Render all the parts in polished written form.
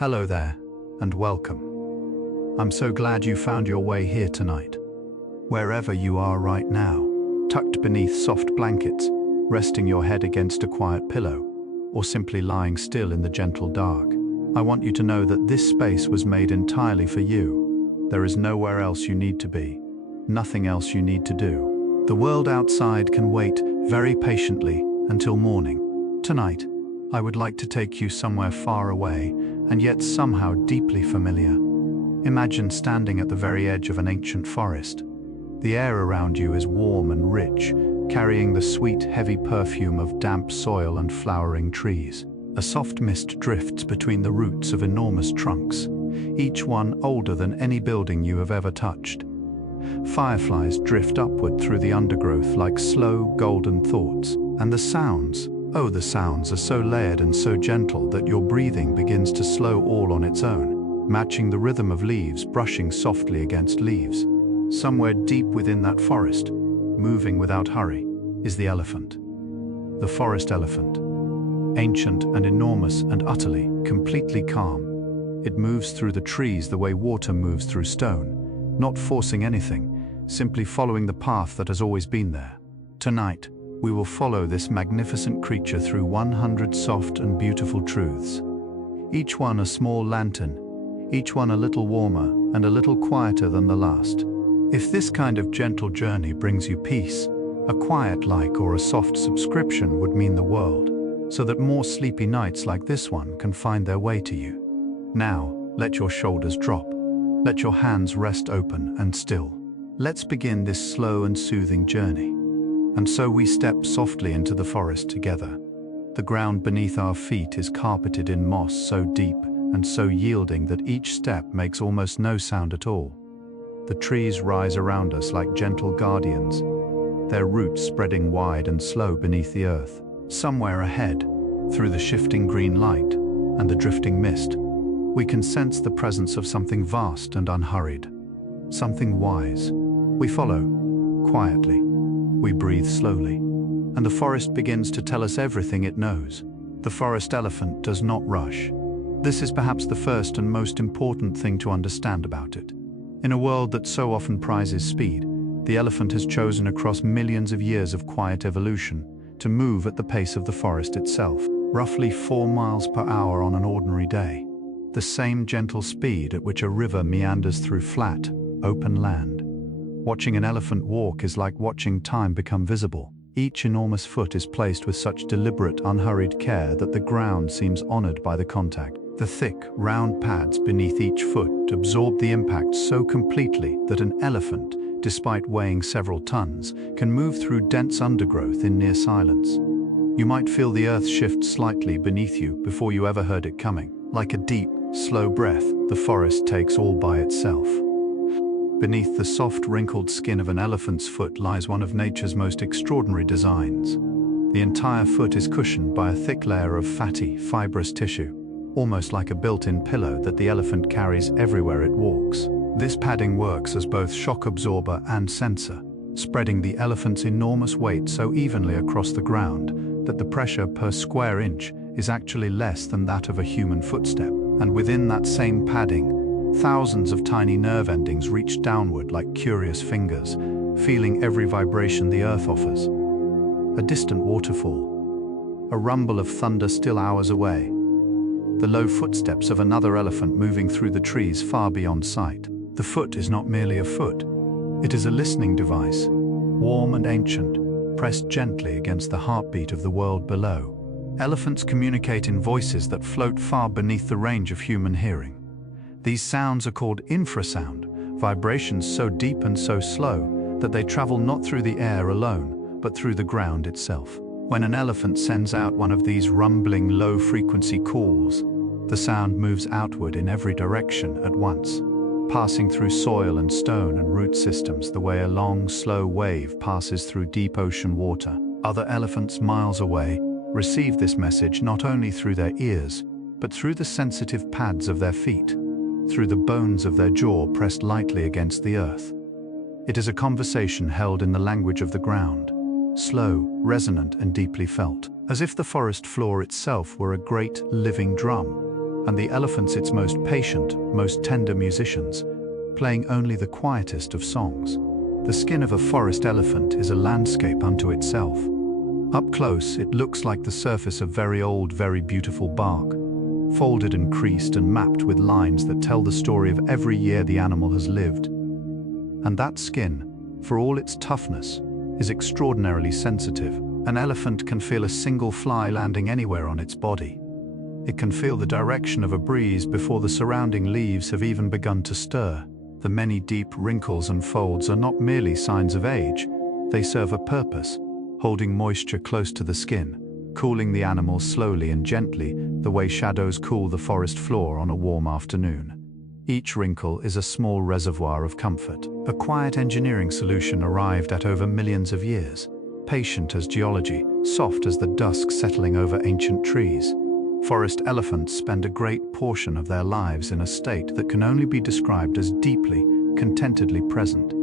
Hello there, and welcome. I'm so glad you found your way here tonight. Wherever you are right now, tucked beneath soft blankets, resting your head against a quiet pillow, or simply lying still in the gentle dark, I want you to know that this space was made entirely for you. There is nowhere else you need to be, nothing else you need to do. The world outside can wait very patiently until morning. Tonight, I would like to take you somewhere far away and yet somehow deeply familiar. Imagine standing at the very edge of an ancient forest. The air around you is warm and rich, carrying the sweet, heavy perfume of damp soil and flowering trees. A soft mist drifts between the roots of enormous trunks, each one older than any building you have ever touched. Fireflies drift upward through the undergrowth like slow, golden thoughts, and the sounds are so layered and so gentle that your breathing begins to slow all on its own, matching the rhythm of leaves brushing softly against leaves. Somewhere deep within that forest, moving without hurry, is the elephant. The forest elephant. Ancient and enormous and utterly, completely calm. It moves through the trees the way water moves through stone, not forcing anything, simply following the path that has always been there. Tonight, we will follow this magnificent creature through 100 soft and beautiful truths. Each one a small lantern, each one a little warmer and a little quieter than the last. If this kind of gentle journey brings you peace, a quiet like or a soft subscription would mean the world, so that more sleepy nights like this one can find their way to you. Now, let your shoulders drop. Let your hands rest open and still. Let's begin this slow and soothing journey. And so we step softly into the forest together. The ground beneath our feet is carpeted in moss so deep and so yielding that each step makes almost no sound at all. The trees rise around us like gentle guardians, their roots spreading wide and slow beneath the earth. Somewhere ahead, through the shifting green light and the drifting mist, we can sense the presence of something vast and unhurried, something wise. We follow, quietly. We breathe slowly, and the forest begins to tell us everything it knows. The forest elephant does not rush. This is perhaps the first and most important thing to understand about it. In a world that so often prizes speed, the elephant has chosen across millions of years of quiet evolution to move at the pace of the forest itself, roughly 4 miles per hour on an ordinary day. The same gentle speed at which a river meanders through flat, open land. Watching an elephant walk is like watching time become visible. Each enormous foot is placed with such deliberate, unhurried care that the ground seems honored by the contact. The thick, round pads beneath each foot absorb the impact so completely that an elephant, despite weighing several tons, can move through dense undergrowth in near silence. You might feel the earth shift slightly beneath you before you ever heard it coming. Like a deep, slow breath, the forest takes all by itself. Beneath the soft, wrinkled skin of an elephant's foot lies one of nature's most extraordinary designs. The entire foot is cushioned by a thick layer of fatty, fibrous tissue, almost like a built-in pillow that the elephant carries everywhere it walks. This padding works as both shock absorber and sensor, spreading the elephant's enormous weight so evenly across the ground that the pressure per square inch is actually less than that of a human footstep. And within that same padding, thousands of tiny nerve endings reach downward like curious fingers, feeling every vibration the earth offers. A distant waterfall, a rumble of thunder still hours away, the low footsteps of another elephant moving through the trees far beyond sight. The foot is not merely a foot, it is a listening device, warm and ancient, pressed gently against the heartbeat of the world below. Elephants communicate in voices that float far beneath the range of human hearing. These sounds are called infrasound, vibrations so deep and so slow that they travel not through the air alone, but through the ground itself. When an elephant sends out one of these rumbling, low-frequency calls, the sound moves outward in every direction at once, passing through soil and stone and root systems the way a long, slow wave passes through deep ocean water. Other elephants miles away receive this message not only through their ears, but through the sensitive pads of their feet, through the bones of their jaw pressed lightly against the earth. It is a conversation held in the language of the ground, slow, resonant and deeply felt, as if the forest floor itself were a great living drum. and the elephants its most patient, most tender musicians, playing only the quietest of songs. The skin of a forest elephant is a landscape unto itself. Up close, it looks like the surface of very old, very beautiful bark, folded and creased and mapped with lines that tell the story of every year the animal has lived. And that skin, for all its toughness, is extraordinarily sensitive. An elephant can feel a single fly landing anywhere on its body. It can feel the direction of a breeze before the surrounding leaves have even begun to stir. The many deep wrinkles and folds are not merely signs of age, they serve a purpose, holding moisture close to the skin, cooling the animal slowly and gently, the way shadows cool the forest floor on a warm afternoon. Each wrinkle is a small reservoir of comfort, a quiet engineering solution arrived at over millions of years, patient as geology, soft as the dusk settling over ancient trees. Forest elephants spend a great portion of their lives in a state that can only be described as deeply, contentedly present.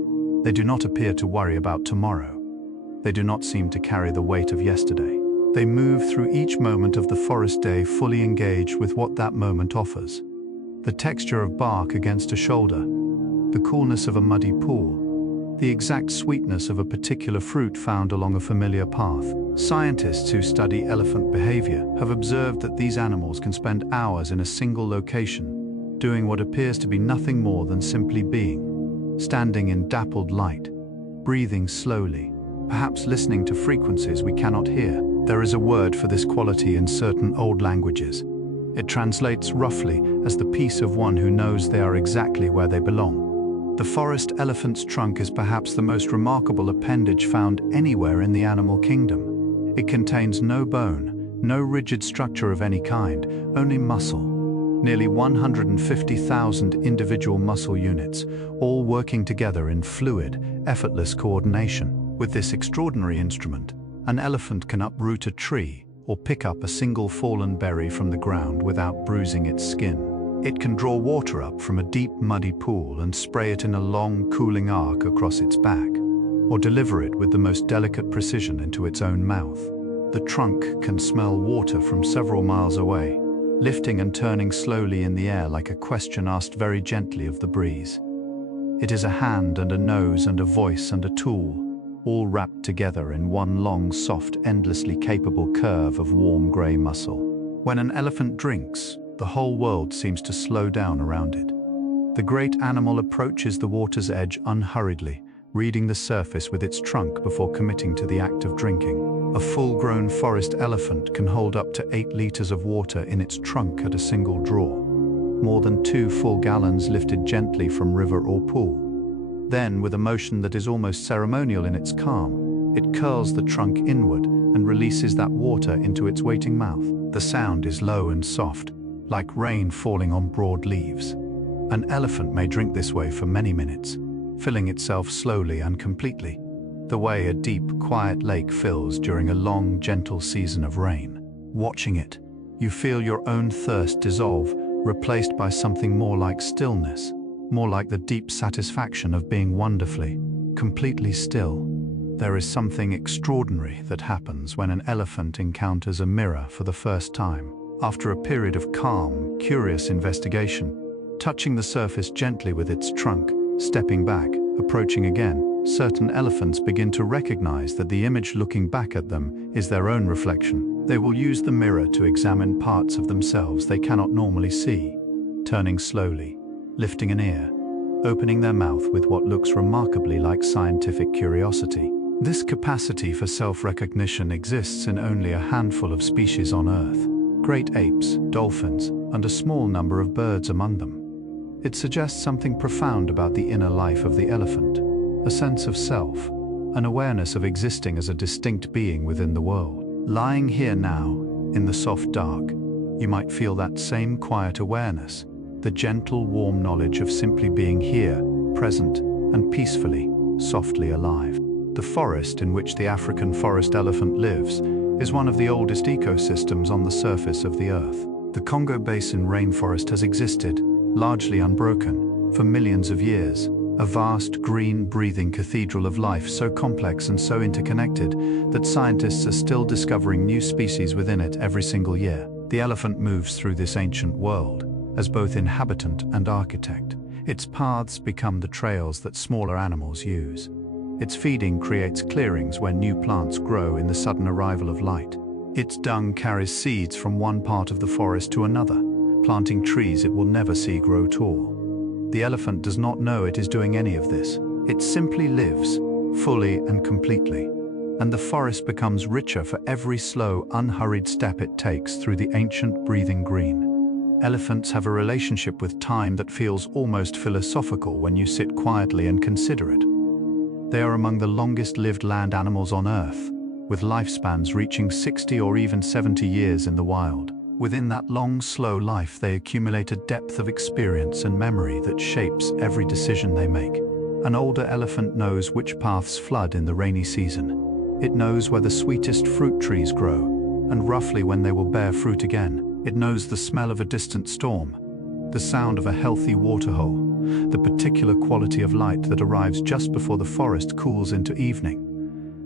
They do not appear to worry about tomorrow. They do not seem to carry the weight of yesterday. They move through each moment of the forest day fully engaged with what that moment offers. The texture of bark against a shoulder, the coolness of a muddy pool, the exact sweetness of a particular fruit found along a familiar path. Scientists who study elephant behavior have observed that these animals can spend hours in a single location, doing what appears to be nothing more than simply being, standing in dappled light, breathing slowly, perhaps listening to frequencies we cannot hear. There is a word for this quality in certain old languages. It translates roughly as the peace of one who knows they are exactly where they belong. The forest elephant's trunk is perhaps the most remarkable appendage found anywhere in the animal kingdom. It contains no bone, no rigid structure of any kind, only muscle. Nearly 150,000 individual muscle units, all working together in fluid, effortless coordination. With this extraordinary instrument, an elephant can uproot a tree or pick up a single fallen berry from the ground without bruising its skin. It can draw water up from a deep, muddy pool and spray it in a long, cooling arc across its back, or deliver it with the most delicate precision into its own mouth. The trunk can smell water from several miles away, lifting and turning slowly in the air like a question asked very gently of the breeze. It is a hand and a nose and a voice and a tool, all wrapped together in one long, soft, endlessly capable curve of warm grey muscle. When an elephant drinks, the whole world seems to slow down around it. The great animal approaches the water's edge unhurriedly, reading the surface with its trunk before committing to the act of drinking. A full-grown forest elephant can hold up to 8 liters of water in its trunk at a single draw, more than 2 full gallons lifted gently from river or pool. Then, with a motion that is almost ceremonial in its calm, it curls the trunk inward and releases that water into its waiting mouth. The sound is low and soft, like rain falling on broad leaves. An elephant may drink this way for many minutes, filling itself slowly and completely, the way a deep, quiet lake fills during a long, gentle season of rain. Watching it, you feel your own thirst dissolve, replaced by something more like stillness, more like the deep satisfaction of being wonderfully, completely still. There is something extraordinary that happens when an elephant encounters a mirror for the first time. After a period of calm, curious investigation, touching the surface gently with its trunk, stepping back, approaching again, certain elephants begin to recognize that the image looking back at them is their own reflection. They will use the mirror to examine parts of themselves they cannot normally see, turning slowly, lifting an ear, opening their mouth with what looks remarkably like scientific curiosity. This capacity for self-recognition exists in only a handful of species on Earth. Great apes, dolphins, and a small number of birds among them. It suggests something profound about the inner life of the elephant, a sense of self, an awareness of existing as a distinct being within the world. Lying here now, in the soft dark, you might feel that same quiet awareness, the gentle, warm knowledge of simply being here, present, and peacefully, softly alive. The forest in which the African forest elephant lives is one of the oldest ecosystems on the surface of the Earth. The Congo Basin rainforest has existed, largely unbroken, for millions of years, a vast, green, breathing cathedral of life so complex and so interconnected that scientists are still discovering new species within it every single year. The elephant moves through this ancient world as both inhabitant and architect. Its paths become the trails that smaller animals use. Its feeding creates clearings where new plants grow in the sudden arrival of light. Its dung carries seeds from one part of the forest to another, planting trees it will never see grow tall. The elephant does not know it is doing any of this. It simply lives, fully and completely. And the forest becomes richer for every slow, unhurried step it takes through the ancient breathing green. Elephants have a relationship with time that feels almost philosophical when you sit quietly and consider it. They are among the longest-lived land animals on Earth, with lifespans reaching 60 or even 70 years in the wild. Within that long, slow life, they accumulate a depth of experience and memory that shapes every decision they make. An older elephant knows which paths flood in the rainy season. It knows where the sweetest fruit trees grow, and roughly when they will bear fruit again. It knows the smell of a distant storm, the sound of a healthy waterhole, the particular quality of light that arrives just before the forest cools into evening.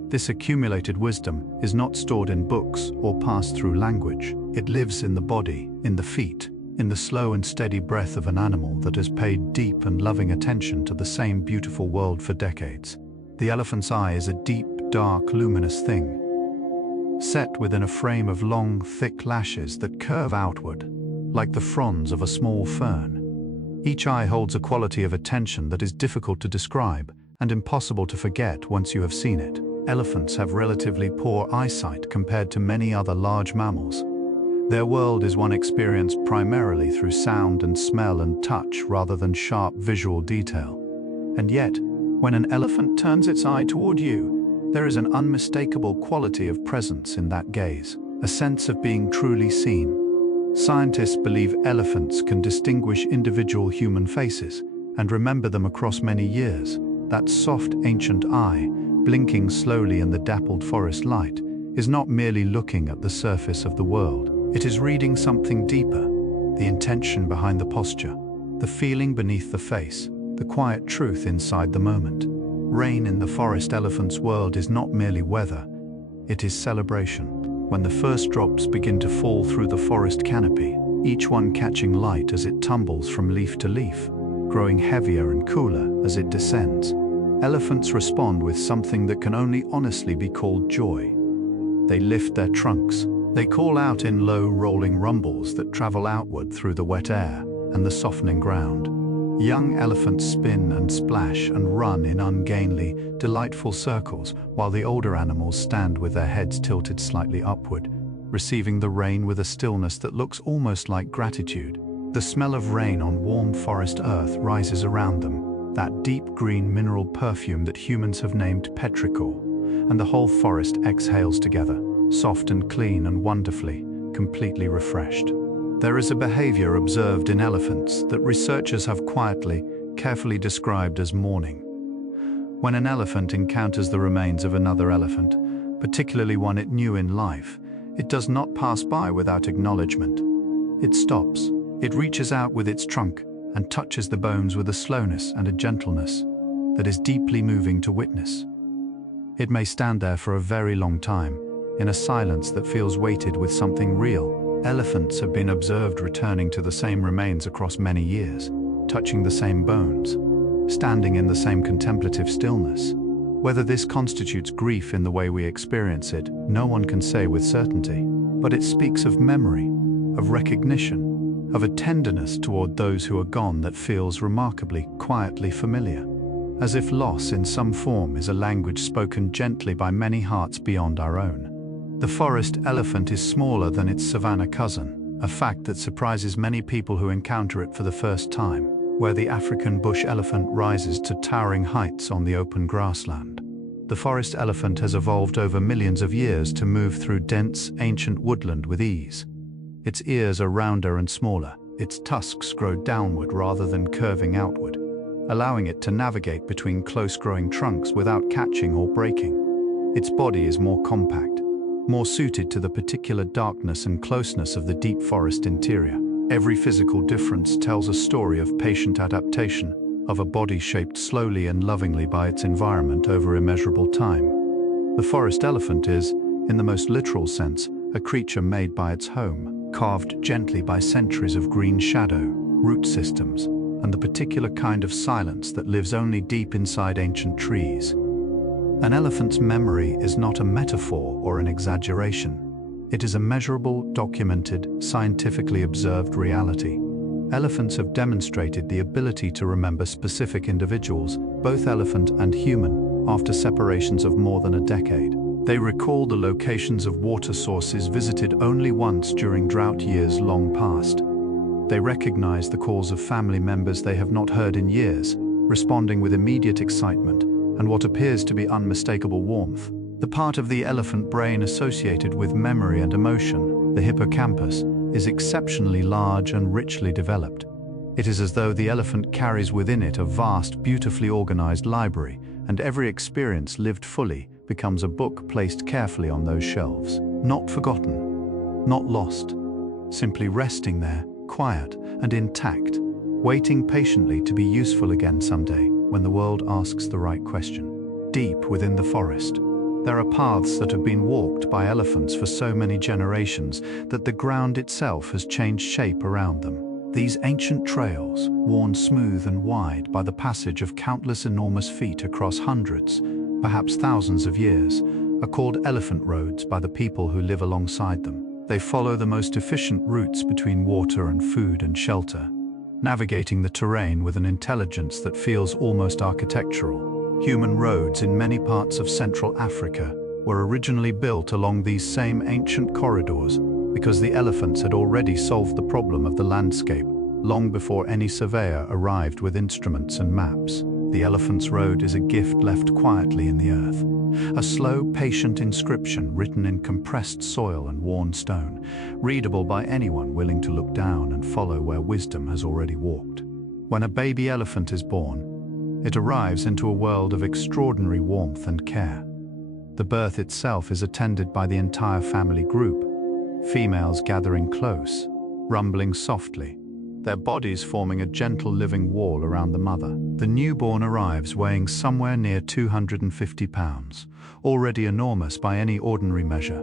This accumulated wisdom is not stored in books or passed through language. It lives in the body, in the feet, in the slow and steady breath of an animal that has paid deep and loving attention to the same beautiful world for decades. The elephant's eye is a deep, dark, luminous thing, set within a frame of long, thick lashes that curve outward, like the fronds of a small fern. Each eye holds a quality of attention that is difficult to describe and impossible to forget once you have seen it. Elephants have relatively poor eyesight compared to many other large mammals. Their world is one experienced primarily through sound and smell and touch rather than sharp visual detail. And yet, when an elephant turns its eye toward you, there is an unmistakable quality of presence in that gaze, a sense of being truly seen. Scientists believe elephants can distinguish individual human faces and remember them across many years. That soft, ancient eye, blinking slowly in the dappled forest light, is not merely looking at the surface of the world. It is reading something deeper, the intention behind the posture, the feeling beneath the face, the quiet truth inside the moment. Rain in the forest elephant's world is not merely weather, it is celebration. When the first drops begin to fall through the forest canopy, each one catching light as it tumbles from leaf to leaf, growing heavier and cooler as it descends, elephants respond with something that can only honestly be called joy. They lift their trunks. They call out in low, rolling rumbles that travel outward through the wet air and the softening ground. Young elephants spin and splash and run in ungainly, delightful circles, while the older animals stand with their heads tilted slightly upward, receiving the rain with a stillness that looks almost like gratitude. The smell of rain on warm forest earth rises around them, that deep green mineral perfume that humans have named petrichor, and the whole forest exhales together, soft and clean and wonderfully, completely refreshed. There is a behavior observed in elephants that researchers have quietly, carefully described as mourning. When an elephant encounters the remains of another elephant, particularly one it knew in life, it does not pass by without acknowledgement. It stops. It reaches out with its trunk and touches the bones with a slowness and a gentleness that is deeply moving to witness. It may stand there for a very long time, in a silence that feels weighted with something real. Elephants have been observed returning to the same remains across many years, touching the same bones, standing in the same contemplative stillness. Whether this constitutes grief in the way we experience it, no one can say with certainty, but it speaks of memory, of recognition, of a tenderness toward those who are gone that feels remarkably, quietly familiar, as if loss in some form is a language spoken gently by many hearts beyond our own. The forest elephant is smaller than its savanna cousin, a fact that surprises many people who encounter it for the first time, where the African bush elephant rises to towering heights on the open grassland. The forest elephant has evolved over millions of years to move through dense, ancient woodland with ease. Its ears are rounder and smaller, its tusks grow downward rather than curving outward, allowing it to navigate between close-growing trunks without catching or breaking. Its body is more compact, more suited to the particular darkness and closeness of the deep forest interior. Every physical difference tells a story of patient adaptation, of a body shaped slowly and lovingly by its environment over immeasurable time. The forest elephant is, in the most literal sense, a creature made by its home. carved gently by centuries of green shadow, root systems, and the particular kind of silence that lives only deep inside ancient trees. An elephant's memory is not a metaphor or an exaggeration. It is a measurable, documented, scientifically observed reality. Elephants have demonstrated the ability to remember specific individuals, both elephant and human, after separations of more than a decade. They recall the locations of water sources visited only once during drought years long past. They recognize the calls of family members they have not heard in years, responding with immediate excitement and what appears to be unmistakable warmth. The part of the elephant brain associated with memory and emotion, the hippocampus, is exceptionally large and richly developed. It is as though the elephant carries within it a vast, beautifully organized library, and every experience lived fully becomes a book placed carefully on those shelves. Not forgotten, not lost, simply resting there, quiet and intact, waiting patiently to be useful again someday when the world asks the right question. Deep within the forest, there are paths that have been walked by elephants for so many generations that the ground itself has changed shape around them. These ancient trails, worn smooth and wide by the passage of countless enormous feet across hundreds, perhaps thousands of years, are called elephant roads by the people who live alongside them. They follow the most efficient routes between water and food and shelter, navigating the terrain with an intelligence that feels almost architectural. Human roads in many parts of Central Africa were originally built along these same ancient corridors because the elephants had already solved the problem of the landscape long before any surveyor arrived with instruments and maps. The elephant's road is a gift left quietly in the earth, a slow, patient inscription written in compressed soil and worn stone, readable by anyone willing to look down and follow where wisdom has already walked. When a baby elephant is born, it arrives into a world of extraordinary warmth and care. The birth itself is attended by the entire family group, females gathering close, rumbling softly, their bodies forming a gentle living wall around the mother. The newborn arrives weighing somewhere near 250 pounds, already enormous by any ordinary measure,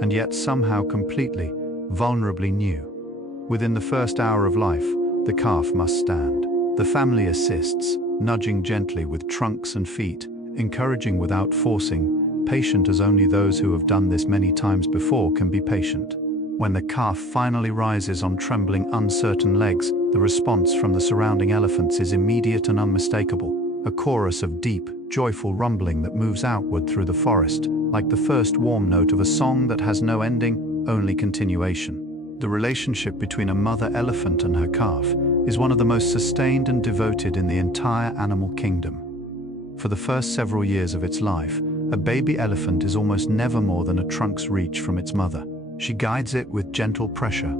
and yet somehow completely, vulnerably new. Within the first hour of life, the calf must stand. The family assists, nudging gently with trunks and feet, encouraging without forcing, patient as only those who have done this many times before can be patient. When the calf finally rises on trembling, uncertain legs, the response from the surrounding elephants is immediate and unmistakable, a chorus of deep, joyful rumbling that moves outward through the forest, like the first warm note of a song that has no ending, only continuation. The relationship between a mother elephant and her calf is one of the most sustained and devoted in the entire animal kingdom. For the first several years of its life, a baby elephant is almost never more than a trunk's reach from its mother. She guides it with gentle pressure,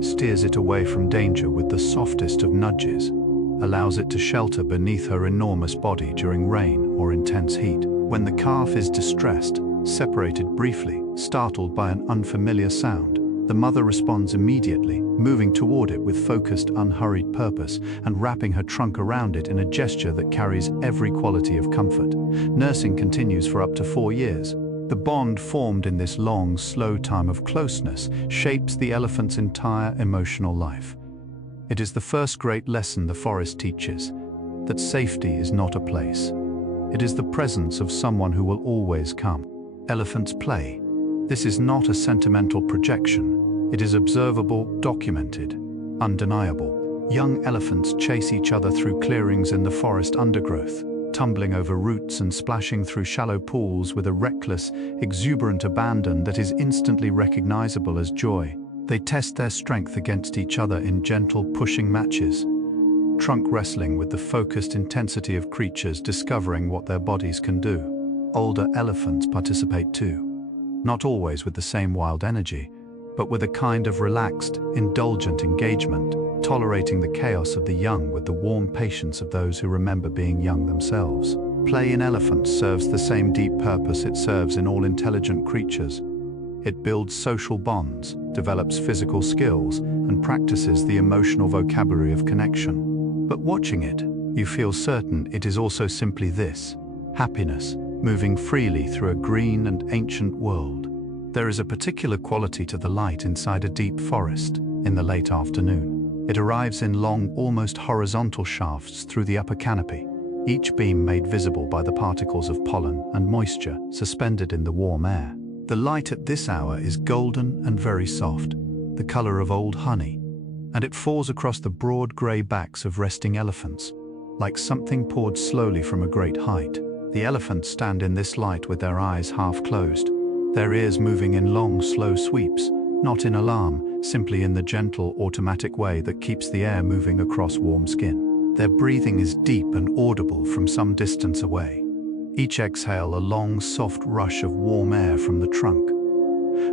steers it away from danger with the softest of nudges, allows it to shelter beneath her enormous body during rain or intense heat. When the calf is distressed, separated briefly, startled by an unfamiliar sound, the mother responds immediately, moving toward it with focused, unhurried purpose and wrapping her trunk around it in a gesture that carries every quality of comfort. Nursing continues for up to 4 years. The bond formed in this long, slow time of closeness shapes the elephant's entire emotional life. It is the first great lesson the forest teaches, that safety is not a place. It is the presence of someone who will always come. Elephants play. This is not a sentimental projection. It is observable, documented, undeniable. Young elephants chase each other through clearings in the forest undergrowth, tumbling over roots and splashing through shallow pools with a reckless, exuberant abandon that is instantly recognizable as joy. They test their strength against each other in gentle, pushing matches, trunk wrestling with the focused intensity of creatures discovering what their bodies can do. Older elephants participate too, not always with the same wild energy, but with a kind of relaxed, indulgent engagement, tolerating the chaos of the young with the warm patience of those who remember being young themselves. Play in elephants serves the same deep purpose it serves in all intelligent creatures. It builds social bonds, develops physical skills, and practices the emotional vocabulary of connection. But watching it, you feel certain it is also simply this: happiness, moving freely through a green and ancient world. There is a particular quality to the light inside a deep forest in the late afternoon. It arrives in long, almost horizontal shafts through the upper canopy, each beam made visible by the particles of pollen and moisture suspended in the warm air. The light at this hour is golden and very soft, the color of old honey, and it falls across the broad grey backs of resting elephants, like something poured slowly from a great height. The elephants stand in this light with their eyes half closed, their ears moving in long, slow sweeps, not in alarm, simply in the gentle, automatic way that keeps the air moving across warm skin. Their breathing is deep and audible from some distance away. Each exhale a long, soft rush of warm air from the trunk.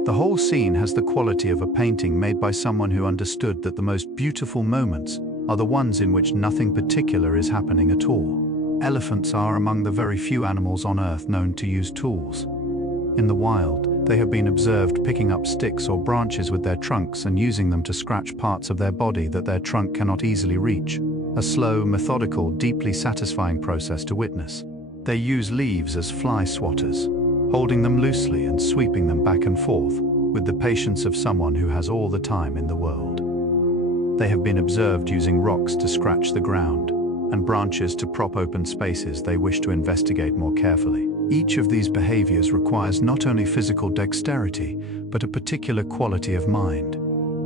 The whole scene has the quality of a painting made by someone who understood that the most beautiful moments are the ones in which nothing particular is happening at all. Elephants are among the very few animals on Earth known to use tools. In the wild, they have been observed picking up sticks or branches with their trunks and using them to scratch parts of their body that their trunk cannot easily reach. A slow, methodical, deeply satisfying process to witness. They use leaves as fly swatters, holding them loosely and sweeping them back and forth with the patience of someone who has all the time in the world. They have been observed using rocks to scratch the ground and branches to prop open spaces they wish to investigate more carefully. Each of these behaviors requires not only physical dexterity, but a particular quality of mind,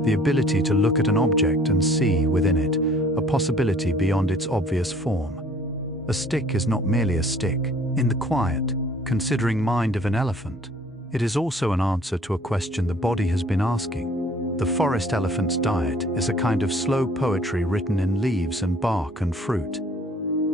the ability to look at an object and see within it a possibility beyond its obvious form. A stick is not merely a stick. In the quiet, considering mind of an elephant, it is also an answer to a question the body has been asking. The forest elephant's diet is a kind of slow poetry written in leaves and bark and fruit.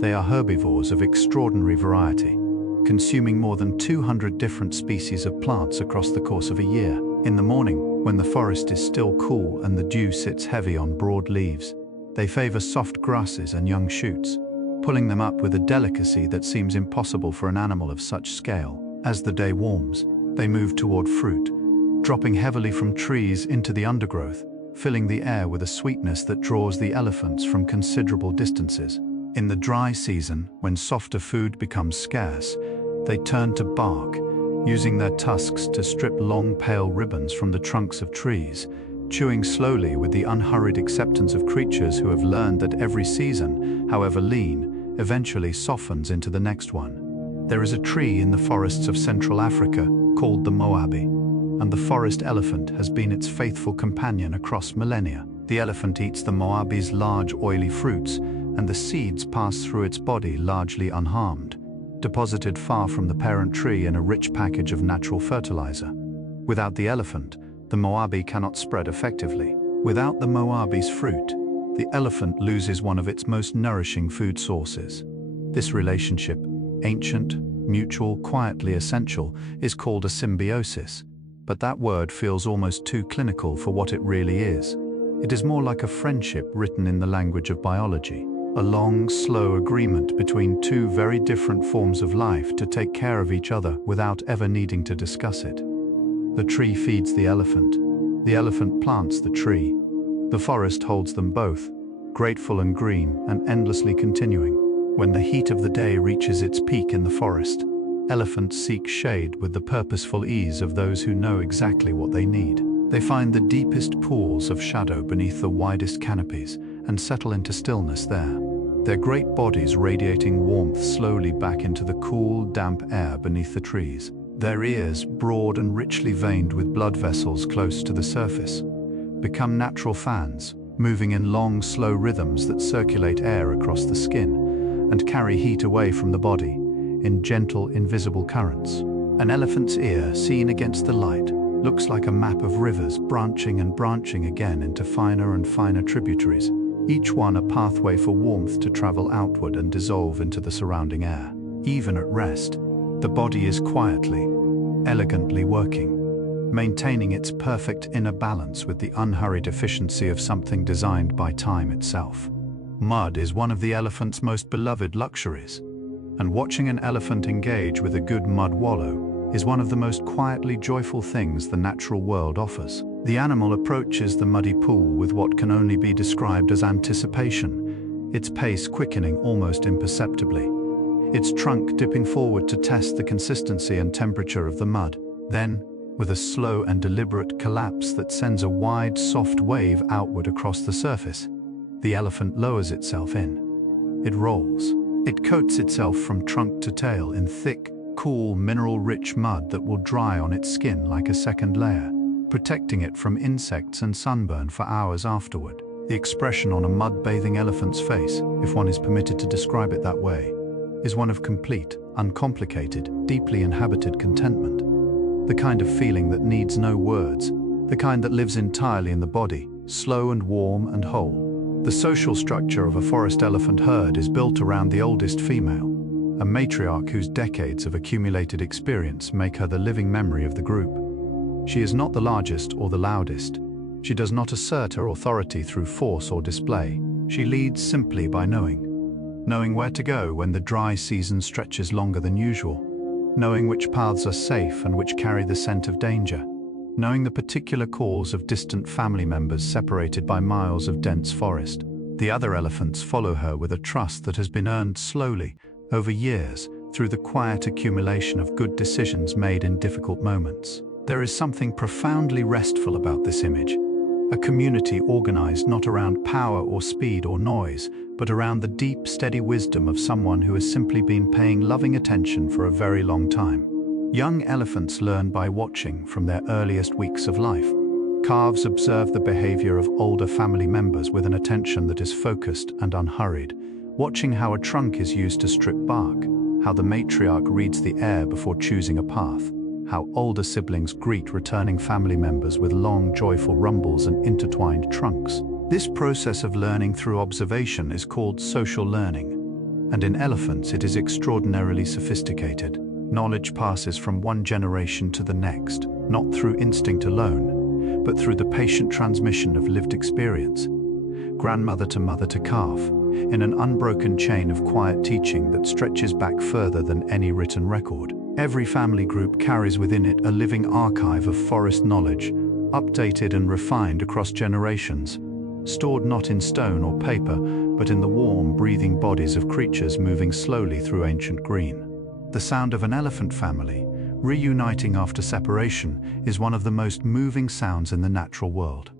They are herbivores of extraordinary variety, consuming more than 200 different species of plants across the course of a year. In the morning, when the forest is still cool and the dew sits heavy on broad leaves, they favor soft grasses and young shoots, pulling them up with a delicacy that seems impossible for an animal of such scale. As the day warms, they move toward fruit, dropping heavily from trees into the undergrowth, filling the air with a sweetness that draws the elephants from considerable distances. In the dry season, when softer food becomes scarce, they turn to bark, using their tusks to strip long pale ribbons from the trunks of trees, chewing slowly with the unhurried acceptance of creatures who have learned that every season, however lean, eventually softens into the next one. There is a tree in the forests of Central Africa called the Moabi, and the forest elephant has been its faithful companion across millennia. The elephant eats the Moabi's large oily fruits, and the seeds pass through its body largely unharmed, deposited far from the parent tree in a rich package of natural fertilizer. Without the elephant, the Moabi cannot spread effectively. Without the Moabi's fruit, the elephant loses one of its most nourishing food sources. This relationship, ancient, mutual, quietly essential, is called a symbiosis, but that word feels almost too clinical for what it really is. It is more like a friendship written in the language of biology, a long, slow agreement between two very different forms of life to take care of each other without ever needing to discuss it. The tree feeds the elephant plants the tree. The forest holds them both, grateful and green and endlessly continuing. When the heat of the day reaches its peak in the forest, elephants seek shade with the purposeful ease of those who know exactly what they need. They find the deepest pools of shadow beneath the widest canopies and settle into stillness there, their great bodies radiating warmth slowly back into the cool, damp air beneath the trees. Their ears, broad and richly veined with blood vessels close to the surface, become natural fans, moving in long, slow rhythms that circulate air across the skin and carry heat away from the body in gentle, invisible currents. An elephant's ear, seen against the light, looks like a map of rivers branching and branching again into finer and finer tributaries, each one a pathway for warmth to travel outward and dissolve into the surrounding air. Even at rest, the body is quietly, elegantly working, maintaining its perfect inner balance with the unhurried efficiency of something designed by time itself. Mud is one of the elephant's most beloved luxuries, and watching an elephant engage with a good mud wallow is one of the most quietly joyful things the natural world offers. The animal approaches the muddy pool with what can only be described as anticipation, its pace quickening almost imperceptibly, its trunk dipping forward to test the consistency and temperature of the mud. Then, with a slow and deliberate collapse that sends a wide, soft wave outward across the surface. The elephant lowers itself in. It rolls. It coats itself from trunk to tail in thick, cool, mineral-rich mud that will dry on its skin like a second layer, protecting it from insects and sunburn for hours afterward. The expression on a mud-bathing elephant's face, if one is permitted to describe it that way, is one of complete, uncomplicated, deeply inhabited contentment. The kind of feeling that needs no words, the kind that lives entirely in the body, slow and warm and whole. The social structure of a forest elephant herd is built around the oldest female, a matriarch whose decades of accumulated experience make her the living memory of the group. She is not the largest or the loudest. She does not assert her authority through force or display. She leads simply by knowing where to go when the dry season stretches longer than usual, knowing which paths are safe and which carry the scent of danger, knowing the particular calls of distant family members separated by miles of dense forest. The other elephants follow her with a trust that has been earned slowly, over years, through the quiet accumulation of good decisions made in difficult moments. There is something profoundly restful about this image, a community organized not around power or speed or noise, but around the deep, steady wisdom of someone who has simply been paying loving attention for a very long time. Young elephants learn by watching from their earliest weeks of life. Calves observe the behavior of older family members with an attention that is focused and unhurried, watching how a trunk is used to strip bark, how the matriarch reads the air before choosing a path, how older siblings greet returning family members with long, joyful rumbles and intertwined trunks. This process of learning through observation is called social learning, and in elephants it is extraordinarily sophisticated. Knowledge passes from one generation to the next, not through instinct alone, but through the patient transmission of lived experience, grandmother to mother to calf, in an unbroken chain of quiet teaching that stretches back further than any written record. Every family group carries within it a living archive of forest knowledge, updated and refined across generations, stored not in stone or paper, but in the warm, breathing bodies of creatures moving slowly through ancient green. The sound of an elephant family, reuniting after separation, is one of the most moving sounds in the natural world.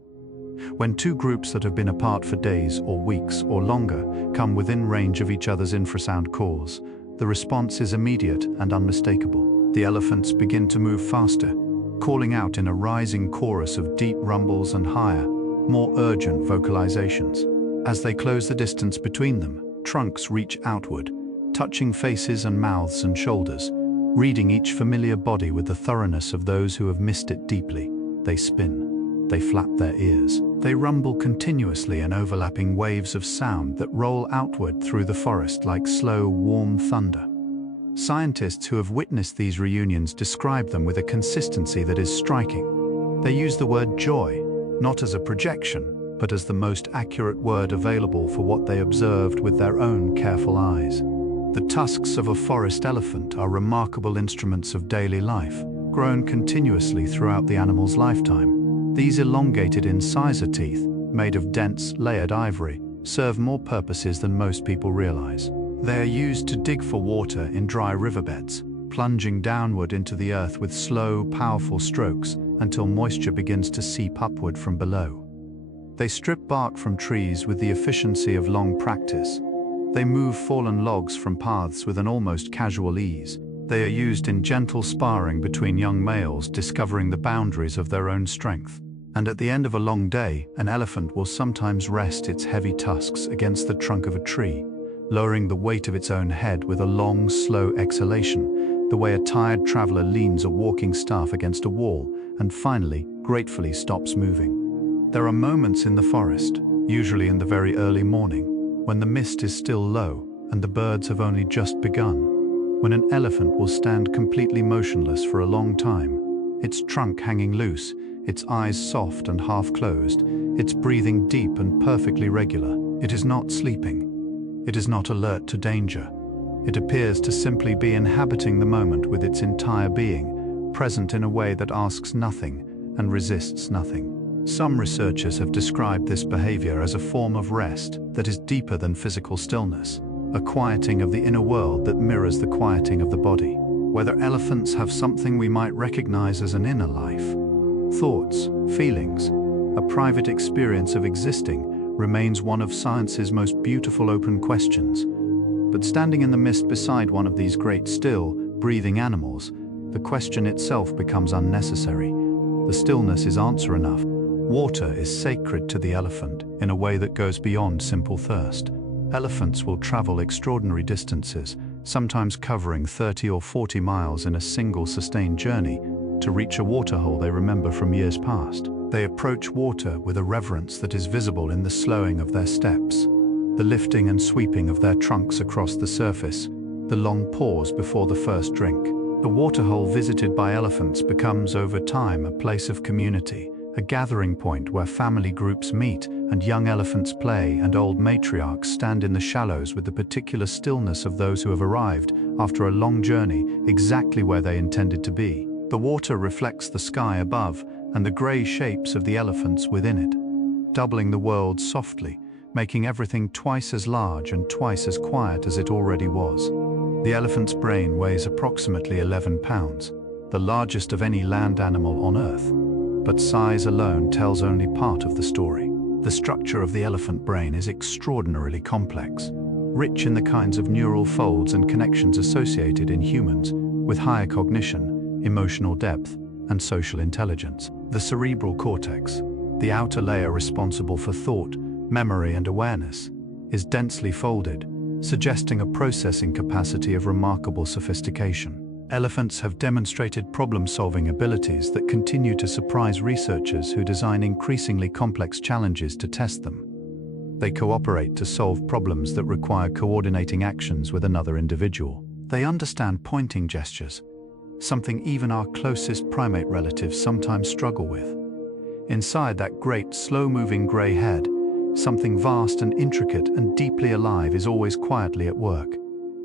When two groups that have been apart for days or weeks or longer come within range of each other's infrasound calls, the response is immediate and unmistakable. The elephants begin to move faster, calling out in a rising chorus of deep rumbles and higher, more urgent vocalizations. As they close the distance between them, trunks reach outward, touching faces and mouths and shoulders, reading each familiar body with the thoroughness of those who have missed it deeply. They spin, they flap their ears, they rumble continuously in overlapping waves of sound that roll outward through the forest like slow, warm thunder. Scientists who have witnessed these reunions describe them with a consistency that is striking. They use the word joy, not as a projection, but as the most accurate word available for what they observed with their own careful eyes. The tusks of a forest elephant are remarkable instruments of daily life, grown continuously throughout the animal's lifetime. These elongated incisor teeth, made of dense, layered ivory, serve more purposes than most people realize. They are used to dig for water in dry riverbeds, plunging downward into the earth with slow, powerful strokes until moisture begins to seep upward from below. They strip bark from trees with the efficiency of long practice. They move fallen logs from paths with an almost casual ease. They are used in gentle sparring between young males discovering the boundaries of their own strength. And at the end of a long day, an elephant will sometimes rest its heavy tusks against the trunk of a tree, lowering the weight of its own head with a long, slow exhalation, the way a tired traveler leans a walking staff against a wall and finally, gratefully stops moving. There are moments in the forest, usually in the very early morning, when the mist is still low and the birds have only just begun, when an elephant will stand completely motionless for a long time, its trunk hanging loose, its eyes soft and half-closed, its breathing deep and perfectly regular. It is not sleeping. It is not alert to danger. It appears to simply be inhabiting the moment with its entire being, present in a way that asks nothing and resists nothing. Some researchers have described this behavior as a form of rest that is deeper than physical stillness, a quieting of the inner world that mirrors the quieting of the body. whether elephants have something we might recognize as an inner life. Thoughts, feelings, a private experience of existing remains one of science's most beautiful open questions. But standing in the mist beside one of these great still, breathing animals, the question itself becomes unnecessary. The stillness is answer enough. Water is sacred to the elephant in a way that goes beyond simple thirst. Elephants will travel extraordinary distances, sometimes covering 30 or 40 miles in a single sustained journey, to reach a waterhole they remember from years past. They approach water with a reverence that is visible in the slowing of their steps, the lifting and sweeping of their trunks across the surface, the long pause before the first drink. The waterhole visited by elephants becomes over time a place of community, a gathering point where family groups meet and young elephants play and old matriarchs stand in the shallows with the particular stillness of those who have arrived after a long journey exactly where they intended to be. The water reflects the sky above and the grey shapes of the elephants within it, doubling the world softly, making everything twice as large and twice as quiet as it already was. The elephant's brain weighs approximately 11 pounds, the largest of any land animal on Earth. But size alone tells only part of the story. The structure of the elephant brain is extraordinarily complex, rich in the kinds of neural folds and connections associated in humans with higher cognition, emotional depth, and social intelligence. The cerebral cortex, the outer layer responsible for thought, memory, and awareness, is densely folded, suggesting a processing capacity of remarkable sophistication. Elephants have demonstrated problem-solving abilities that continue to surprise researchers who design increasingly complex challenges to test them. They cooperate to solve problems that require coordinating actions with another individual. They understand pointing gestures, something even our closest primate relatives sometimes struggle with. Inside that great, slow-moving grey head, something vast and intricate and deeply alive is always quietly at work,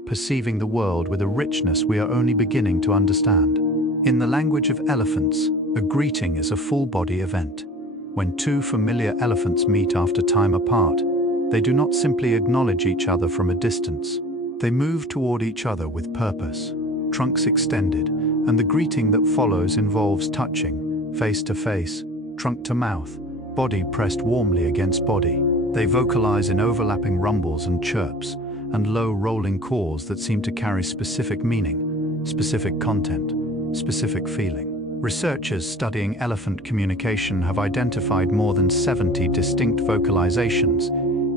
perceiving the world with a richness we are only beginning to understand. In the language of elephants, a greeting is a full-body event. When two familiar elephants meet after time apart, they do not simply acknowledge each other from a distance. They move toward each other with purpose, trunks extended, and the greeting that follows involves touching, face to face, trunk to mouth, body pressed warmly against body. They vocalize in overlapping rumbles and chirps, and low rolling calls that seem to carry specific meaning, specific content, specific feeling. Researchers studying elephant communication have identified more than 70 distinct vocalizations,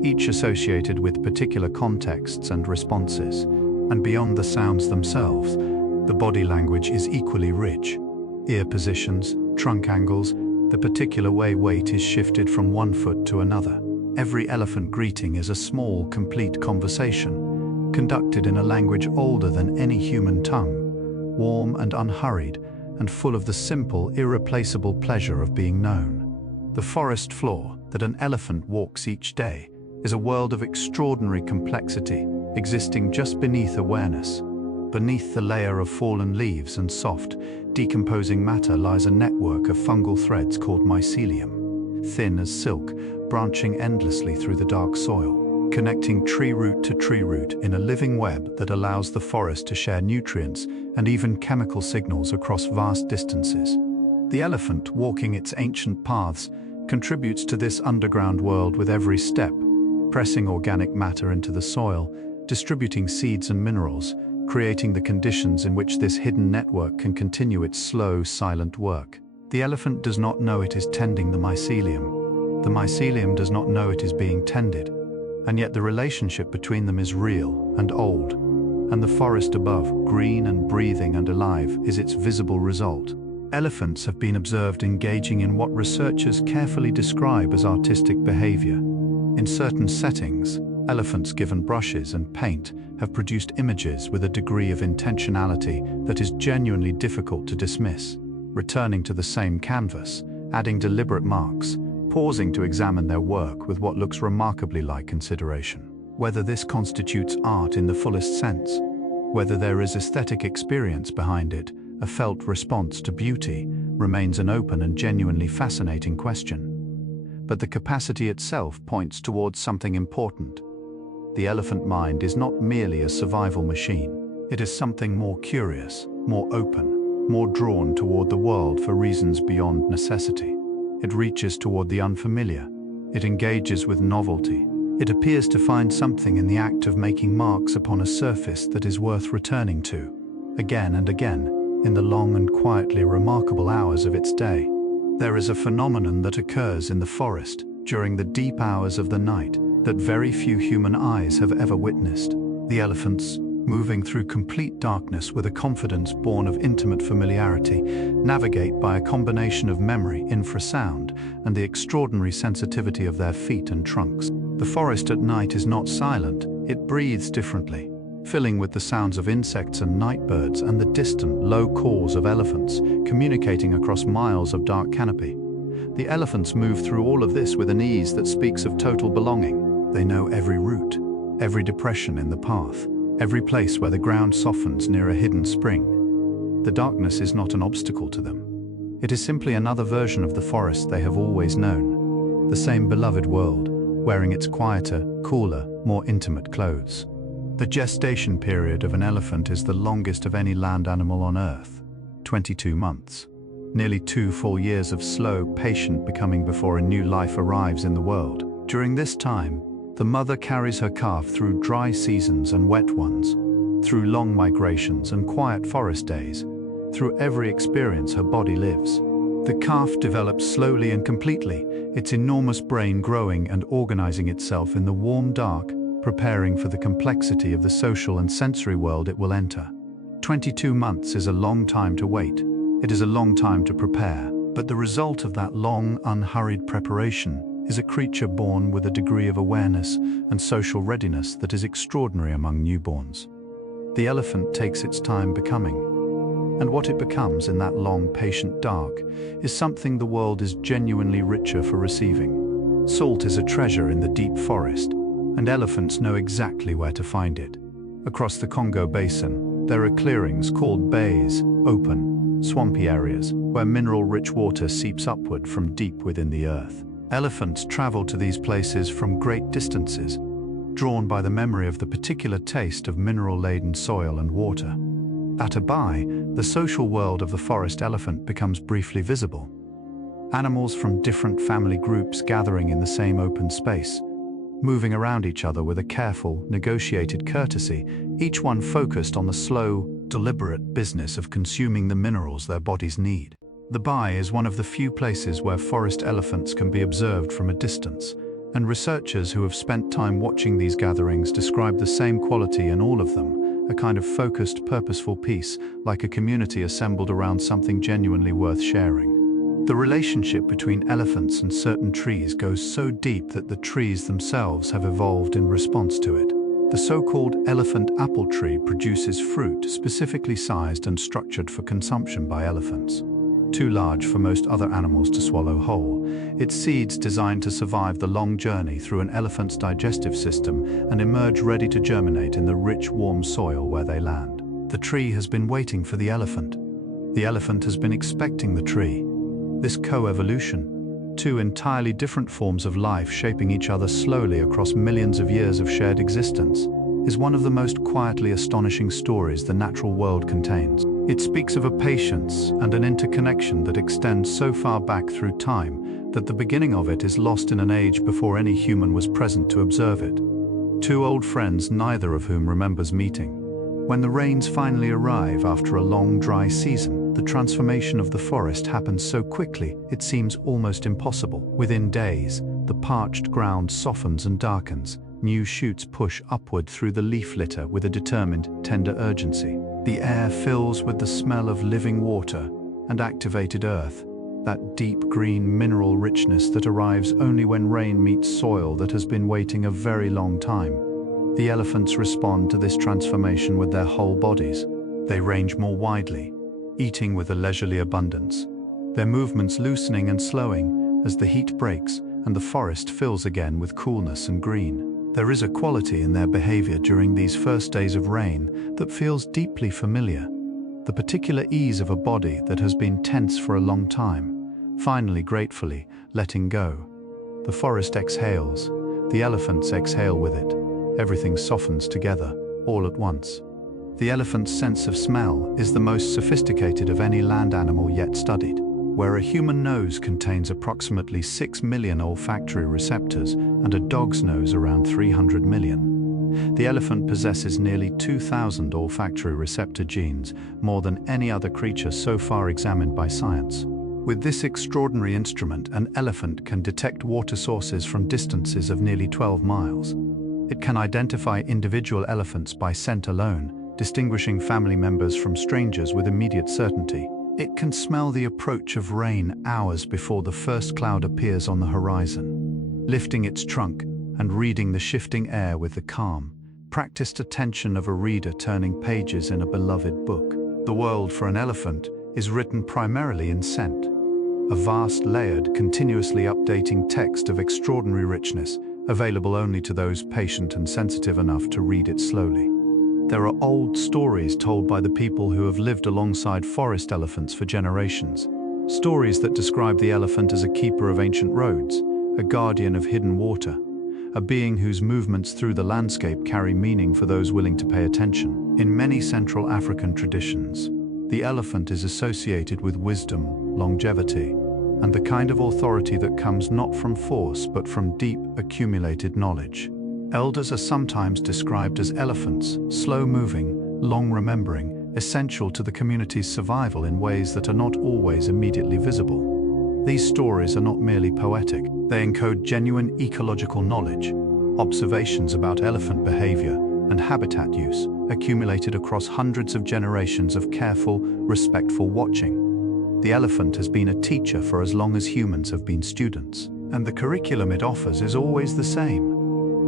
each associated with particular contexts and responses. And beyond the sounds themselves, the body language is equally rich. Ear positions, trunk angles, the particular way weight is shifted from one foot to another. Every elephant greeting is a small, complete conversation, conducted in a language older than any human tongue, warm and unhurried, and full of the simple, irreplaceable pleasure of being known. The forest floor that an elephant walks each day is a world of extraordinary complexity, existing just beneath awareness. Beneath the layer of fallen leaves and soft, decomposing matter lies a network of fungal threads called mycelium, thin as silk, branching endlessly through the dark soil, connecting tree root to tree root in a living web that allows the forest to share nutrients and even chemical signals across vast distances. The elephant, walking its ancient paths, contributes to this underground world with every step, pressing organic matter into the soil, distributing seeds and minerals, creating the conditions in which this hidden network can continue its slow, silent work. The elephant does not know it is tending the mycelium. The mycelium does not know it is being tended, and yet the relationship between them is real and old, and the forest above, green and breathing and alive, is its visible result. Elephants have been observed engaging in what researchers carefully describe as artistic behavior. In certain settings, elephants given brushes and paint have produced images with a degree of intentionality that is genuinely difficult to dismiss, returning to the same canvas, adding deliberate marks, pausing to examine their work with what looks remarkably like consideration. Whether this constitutes art in the fullest sense, whether there is aesthetic experience behind it, a felt response to beauty, remains an open and genuinely fascinating question. But the capacity itself points towards something important. The elephant mind is not merely a survival machine. It is something more curious, more open, more drawn toward the world for reasons beyond necessity. It reaches toward the unfamiliar. It engages with novelty. It appears to find something in the act of making marks upon a surface that is worth returning to, again and again, in the long and quietly remarkable hours of its day. There is a phenomenon that occurs in the forest during the deep hours of the night that very few human eyes have ever witnessed. The elephants, moving through complete darkness with a confidence born of intimate familiarity, navigate by a combination of memory, infrasound, and the extraordinary sensitivity of their feet and trunks. The forest at night is not silent, it breathes differently, filling with the sounds of insects and night birds and the distant, low calls of elephants, communicating across miles of dark canopy. The elephants move through all of this with an ease that speaks of total belonging. They know every route, every depression in the path, every place where the ground softens near a hidden spring. The darkness is not an obstacle to them. It is simply another version of the forest they have always known, the same beloved world, wearing its quieter, cooler, more intimate clothes. The gestation period of an elephant is the longest of any land animal on Earth, 22 months. Nearly 2 full years of slow, patient becoming before a new life arrives in the world. During this time, the mother carries her calf through dry seasons and wet ones, through long migrations and quiet forest days, through every experience her body lives. The calf develops slowly and completely, its enormous brain growing and organizing itself in the warm dark, preparing for the complexity of the social and sensory world it will enter. 22 months is a long time to wait. It is a long time to prepare, but the result of that long, unhurried preparation is a creature born with a degree of awareness and social readiness that is extraordinary among newborns. The elephant takes its time becoming, and what it becomes in that long, patient dark is something the world is genuinely richer for receiving. Salt is a treasure in the deep forest, and elephants know exactly where to find it. Across the Congo Basin, there are clearings called bays, open, swampy areas where mineral-rich water seeps upward from deep within the earth. Elephants travel to these places from great distances, drawn by the memory of the particular taste of mineral-laden soil and water. At a bay, the social world of the forest elephant becomes briefly visible. Animals from different family groups gathering in the same open space, moving around each other with a careful, negotiated courtesy, each one focused on the slow, deliberate business of consuming the minerals their bodies need. The bay is one of the few places where forest elephants can be observed from a distance, and researchers who have spent time watching these gatherings describe the same quality in all of them, a kind of focused, purposeful peace, like a community assembled around something genuinely worth sharing. The relationship between elephants and certain trees goes so deep that the trees themselves have evolved in response to it. The so-called elephant apple tree produces fruit specifically sized and structured for consumption by elephants. Too large for most other animals to swallow whole, its seeds designed to survive the long journey through an elephant's digestive system and emerge ready to germinate in the rich, warm soil where they land. The tree has been waiting for the elephant. The elephant has been expecting the tree. This co-evolution, two entirely different forms of life shaping each other slowly across millions of years of shared existence, is one of the most quietly astonishing stories the natural world contains. It speaks of a patience and an interconnection that extends so far back through time that the beginning of it is lost in an age before any human was present to observe it. Two old friends, neither of whom remembers meeting. When the rains finally arrive after a long dry season, the transformation of the forest happens so quickly it seems almost impossible. Within days, the parched ground softens and darkens. New shoots push upward through the leaf litter with a determined, tender urgency. The air fills with the smell of living water and activated earth, that deep green mineral richness that arrives only when rain meets soil that has been waiting a very long time. The elephants respond to this transformation with their whole bodies. They range more widely, eating with a leisurely abundance, their movements loosening and slowing as the heat breaks and the forest fills again with coolness and green. There is a quality in their behavior during these first days of rain that feels deeply familiar. The particular ease of a body that has been tense for a long time, finally gratefully letting go. The forest exhales, the elephants exhale with it. Everything softens together, all at once. The elephant's sense of smell is the most sophisticated of any land animal yet studied. Where a human nose contains approximately 6 million olfactory receptors and a dog's nose around 300 million. The elephant possesses nearly 2,000 olfactory receptor genes, more than any other creature so far examined by science. With this extraordinary instrument, an elephant can detect water sources from distances of nearly 12 miles. It can identify individual elephants by scent alone, distinguishing family members from strangers with immediate certainty. It can smell the approach of rain hours before the first cloud appears on the horizon. Lifting its trunk and reading the shifting air with the calm, practiced attention of a reader turning pages in a beloved book. The world for an elephant is written primarily in scent, a vast, layered, continuously updating text of extraordinary richness, available only to those patient and sensitive enough to read it slowly. There are old stories told by the people who have lived alongside forest elephants for generations. Stories that describe the elephant as a keeper of ancient roads, a guardian of hidden water, a being whose movements through the landscape carry meaning for those willing to pay attention. In many Central African traditions, the elephant is associated with wisdom, longevity, and the kind of authority that comes not from force but from deep, accumulated knowledge. Elders are sometimes described as elephants, slow-moving, long-remembering, essential to the community's survival in ways that are not always immediately visible. These stories are not merely poetic. They encode genuine ecological knowledge, observations about elephant behavior and habitat use, accumulated across hundreds of generations of careful, respectful watching. The elephant has been a teacher for as long as humans have been students, and the curriculum it offers is always the same: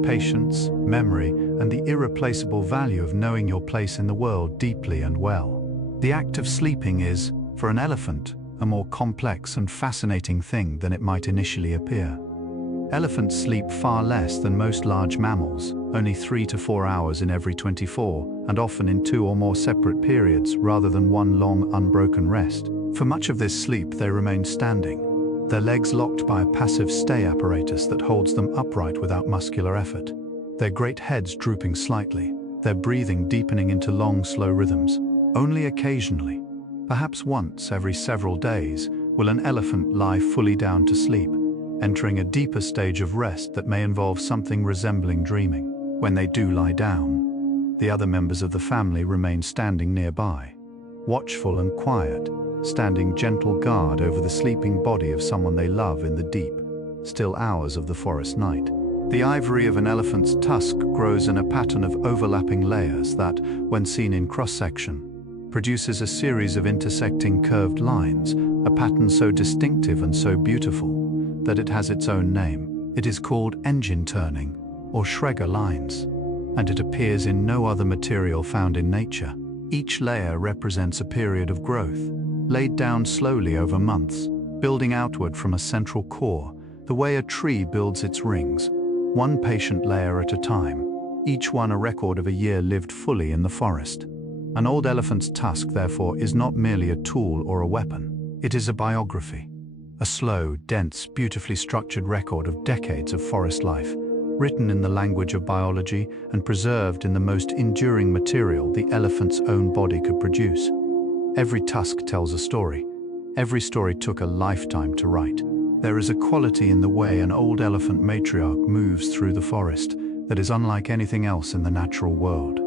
patience, memory, and the irreplaceable value of knowing your place in the world deeply and well. The act of sleeping is, for an elephant, a more complex and fascinating thing than it might initially appear. Elephants sleep far less than most large mammals, only 3 to 4 hours in every 24, and often in 2 or more separate periods rather than one long, unbroken rest. For much of this sleep, they remain standing, their legs locked by a passive stay apparatus that holds them upright without muscular effort, their great heads drooping slightly, their breathing deepening into long, slow rhythms. Only occasionally, perhaps once every several days, will an elephant lie fully down to sleep, entering a deeper stage of rest that may involve something resembling dreaming. When they do lie down, the other members of the family remain standing nearby, watchful and quiet, standing gentle guard over the sleeping body of someone they love in the deep, still hours of the forest night. The ivory of an elephant's tusk grows in a pattern of overlapping layers that, when seen in cross-section, produces a series of intersecting curved lines, a pattern so distinctive and so beautiful that it has its own name. It is called engine turning, or Schreger lines, and it appears in no other material found in nature. Each layer represents a period of growth, laid down slowly over months, building outward from a central core, the way a tree builds its rings, one patient layer at a time, each one a record of a year lived fully in the forest. An old elephant's tusk, therefore, is not merely a tool or a weapon. It is a biography, a slow, dense, beautifully structured record of decades of forest life, written in the language of biology and preserved in the most enduring material the elephant's own body could produce. Every tusk tells a story. Every story took a lifetime to write. There is a quality in the way an old elephant matriarch moves through the forest that is unlike anything else in the natural world.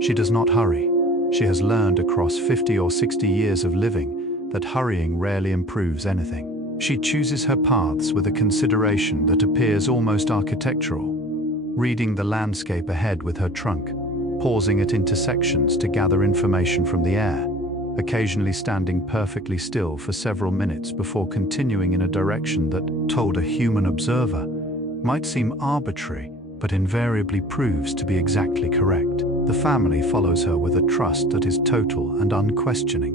She does not hurry. She has learned across 50 or 60 years of living that hurrying rarely improves anything. She chooses her paths with a consideration that appears almost architectural, reading the landscape ahead with her trunk, pausing at intersections to gather information from the air, occasionally standing perfectly still for several minutes before continuing in a direction that, told a human observer, might seem arbitrary, but invariably proves to be exactly correct. The family follows her with a trust that is total and unquestioning,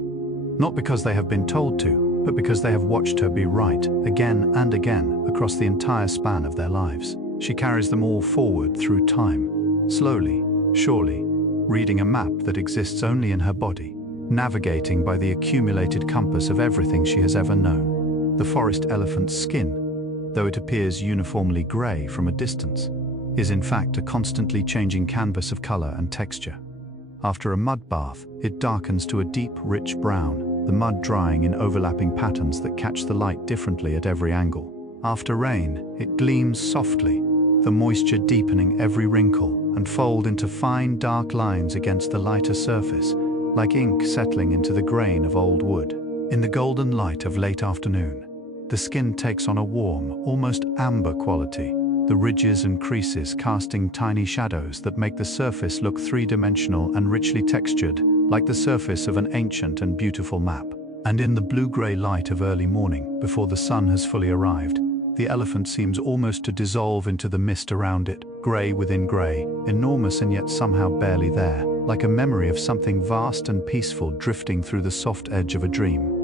not because they have been told to, but because they have watched her be right again and again across the entire span of their lives. She carries them all forward through time, slowly, surely, reading a map that exists only in her body, navigating by the accumulated compass of everything she has ever known. The forest elephant's skin, though it appears uniformly grey from a distance, is in fact a constantly changing canvas of color and texture. After a mud bath, it darkens to a deep, rich brown, the mud drying in overlapping patterns that catch the light differently at every angle. After rain, it gleams softly, the moisture deepening every wrinkle and fold into fine, dark lines against the lighter surface, like ink settling into the grain of old wood. In the golden light of late afternoon, the skin takes on a warm, almost amber quality, the ridges and creases casting tiny shadows that make the surface look three-dimensional and richly textured, like the surface of an ancient and beautiful map. And in the blue-grey light of early morning, before the sun has fully arrived, the elephant seems almost to dissolve into the mist around it, grey within grey, enormous and yet somehow barely there, like a memory of something vast and peaceful drifting through the soft edge of a dream.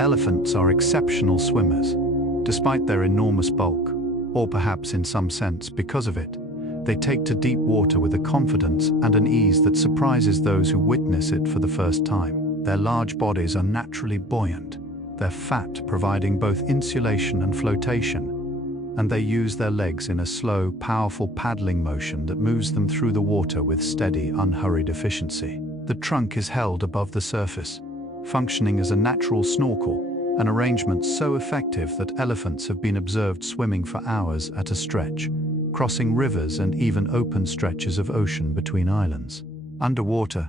Elephants are exceptional swimmers. Despite their enormous bulk, or perhaps in some sense because of it, they take to deep water with a confidence and an ease that surprises those who witness it for the first time. Their large bodies are naturally buoyant, their fat providing both insulation and flotation, and they use their legs in a slow, powerful paddling motion that moves them through the water with steady, unhurried efficiency. The trunk is held above the surface, functioning as a natural snorkel, an arrangement so effective that elephants have been observed swimming for hours at a stretch, crossing rivers and even open stretches of ocean between islands. Underwater,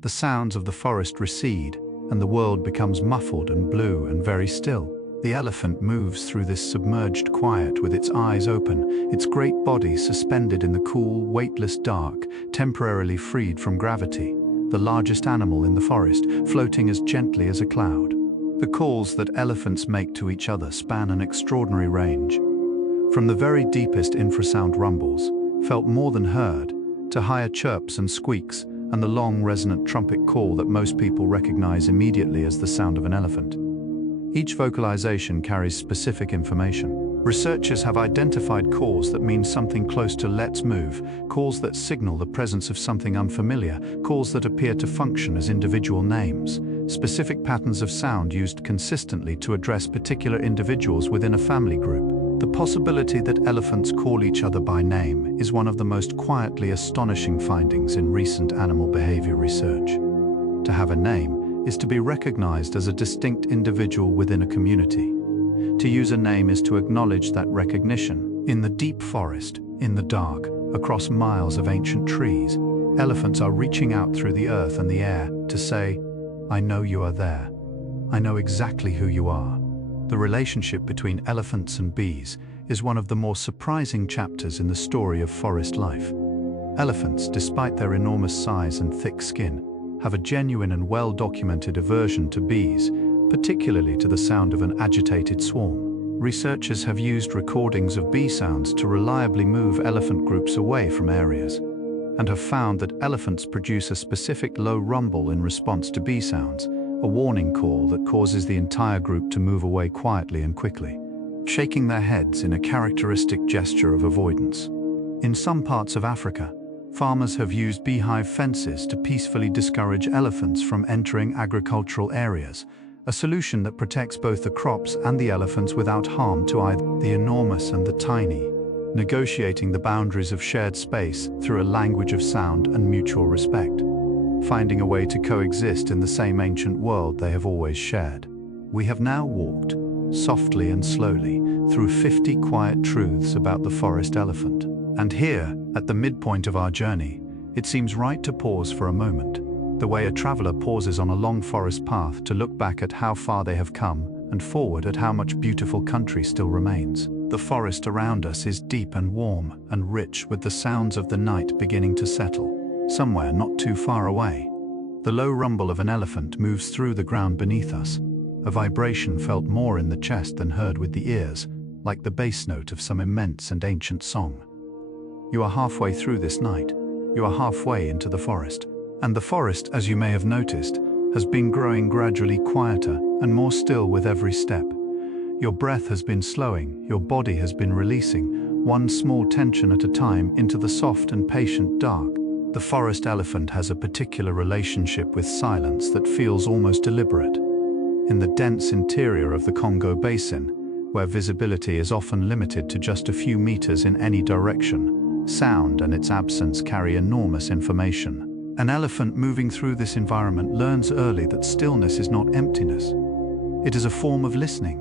the sounds of the forest recede, and the world becomes muffled and blue and very still. The elephant moves through this submerged quiet with its eyes open, its great body suspended in the cool, weightless dark, temporarily freed from gravity, the largest animal in the forest, floating as gently as a cloud. The calls that elephants make to each other span an extraordinary range. From the very deepest infrasound rumbles, felt more than heard, to higher chirps and squeaks, and the long resonant trumpet call that most people recognize immediately as the sound of an elephant. Each vocalization carries specific information. Researchers have identified calls that mean something close to "let's move," calls that signal the presence of something unfamiliar, calls that appear to function as individual names, specific patterns of sound used consistently to address particular individuals within a family group. The possibility that elephants call each other by name is one of the most quietly astonishing findings in recent animal behavior research. To have a name is to be recognized as a distinct individual within a community. To use a name is to acknowledge that recognition. In the deep forest, in the dark, across miles of ancient trees, elephants are reaching out through the earth and the air to say, "I know you are there. I know exactly who you are." The relationship between elephants and bees is one of the more surprising chapters in the story of forest life. Elephants, despite their enormous size and thick skin, have a genuine and well-documented aversion to bees, particularly to the sound of an agitated swarm. Researchers have used recordings of bee sounds to reliably move elephant groups away from areas, and have found that elephants produce a specific low rumble in response to bee sounds, a warning call that causes the entire group to move away quietly and quickly, shaking their heads in a characteristic gesture of avoidance. In some parts of Africa, farmers have used beehive fences to peacefully discourage elephants from entering agricultural areas, a solution that protects both the crops and the elephants without harm to either the enormous and the tiny, negotiating the boundaries of shared space through a language of sound and mutual respect, finding a way to coexist in the same ancient world they have always shared. We have now walked, softly and slowly, through 50 quiet truths about the forest elephant. And here, at the midpoint of our journey, it seems right to pause for a moment, the way a traveler pauses on a long forest path to look back at how far they have come and forward at how much beautiful country still remains. The forest around us is deep and warm and rich with the sounds of the night beginning to settle. Somewhere not too far away, the low rumble of an elephant moves through the ground beneath us, a vibration felt more in the chest than heard with the ears, like the bass note of some immense and ancient song. You are halfway through this night. You are halfway into the forest. And the forest, as you may have noticed, has been growing gradually quieter and more still with every step. Your breath has been slowing, your body has been releasing, one small tension at a time into the soft and patient dark. The forest elephant has a particular relationship with silence that feels almost deliberate. In the dense interior of the Congo Basin, where visibility is often limited to just a few meters in any direction, sound and its absence carry enormous information. An elephant moving through this environment learns early that stillness is not emptiness. It is a form of listening.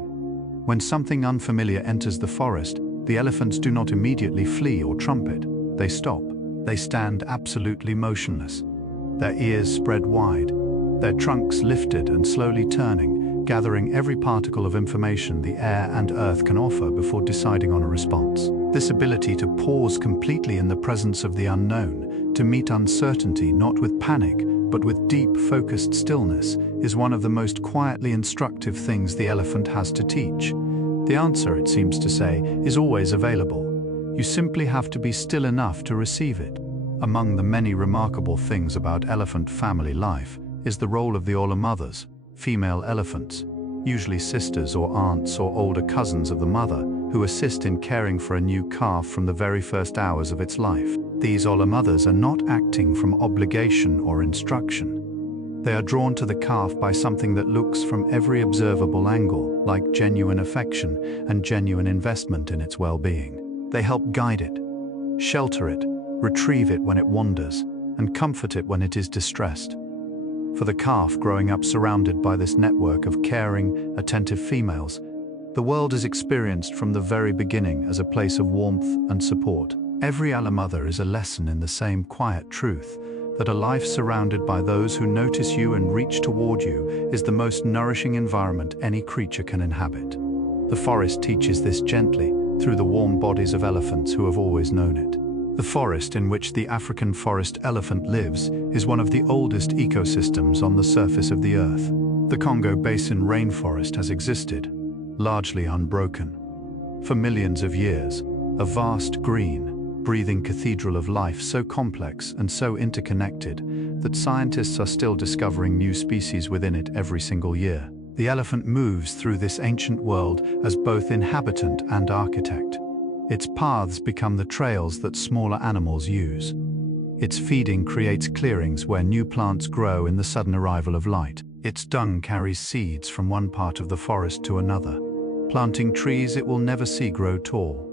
When something unfamiliar enters the forest, the elephants do not immediately flee or trumpet. They stop. They stand absolutely motionless, their ears spread wide, their trunks lifted and slowly turning, gathering every particle of information the air and earth can offer before deciding on a response. This ability to pause completely in the presence of the unknown, to meet uncertainty not with panic, but with deep, focused stillness, is one of the most quietly instructive things the elephant has to teach. The answer, it seems to say, is always available. You simply have to be still enough to receive it. Among the many remarkable things about elephant family life is the role of the Allomothers, female elephants, usually sisters or aunts or older cousins of the mother, who assist in caring for a new calf from the very first hours of its life. These Allomothers are not acting from obligation or instruction. They are drawn to the calf by something that looks from every observable angle like genuine affection and genuine investment in its well-being. They help guide it, shelter it, retrieve it when it wanders, and comfort it when it is distressed. For the calf growing up surrounded by this network of caring, attentive females, the world is experienced from the very beginning as a place of warmth and support. Every Allomother is a lesson in the same quiet truth, that a life surrounded by those who notice you and reach toward you is the most nourishing environment any creature can inhabit. The forest teaches this gently, through the warm bodies of elephants who have always known it. The forest in which the African forest elephant lives is one of the oldest ecosystems on the surface of the earth. The Congo Basin rainforest has existed, largely unbroken, for millions of years, a vast green, breathing cathedral of life so complex and so interconnected that scientists are still discovering new species within it every single year. The elephant moves through this ancient world as both inhabitant and architect. Its paths become the trails that smaller animals use. Its feeding creates clearings where new plants grow in the sudden arrival of light. Its dung carries seeds from one part of the forest to another, planting trees it will never see grow tall.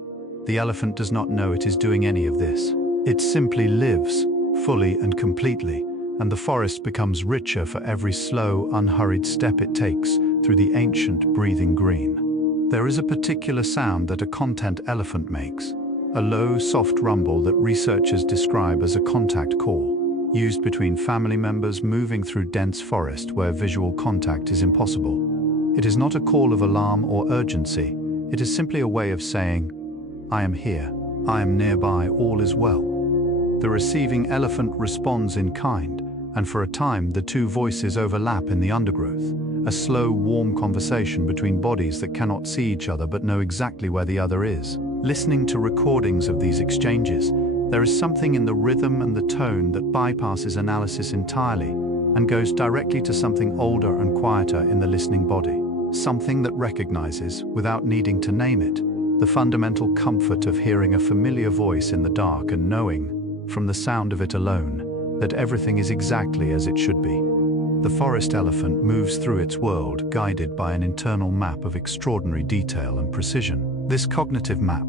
The elephant does not know it is doing any of this. It simply lives, fully and completely, and the forest becomes richer for every slow, unhurried step it takes through the ancient, breathing green. There is a particular sound that a content elephant makes, a low, soft rumble that researchers describe as a contact call, used between family members moving through dense forest where visual contact is impossible. It is not a call of alarm or urgency, it is simply a way of saying, "I am here, I am nearby, all is well." The receiving elephant responds in kind, and for a time the two voices overlap in the undergrowth, a slow, warm conversation between bodies that cannot see each other but know exactly where the other is. Listening to recordings of these exchanges, there is something in the rhythm and the tone that bypasses analysis entirely and goes directly to something older and quieter in the listening body, something that recognizes, without needing to name it, the fundamental comfort of hearing a familiar voice in the dark and knowing, from the sound of it alone, that everything is exactly as it should be. The forest elephant moves through its world guided by an internal map of extraordinary detail and precision. This cognitive map,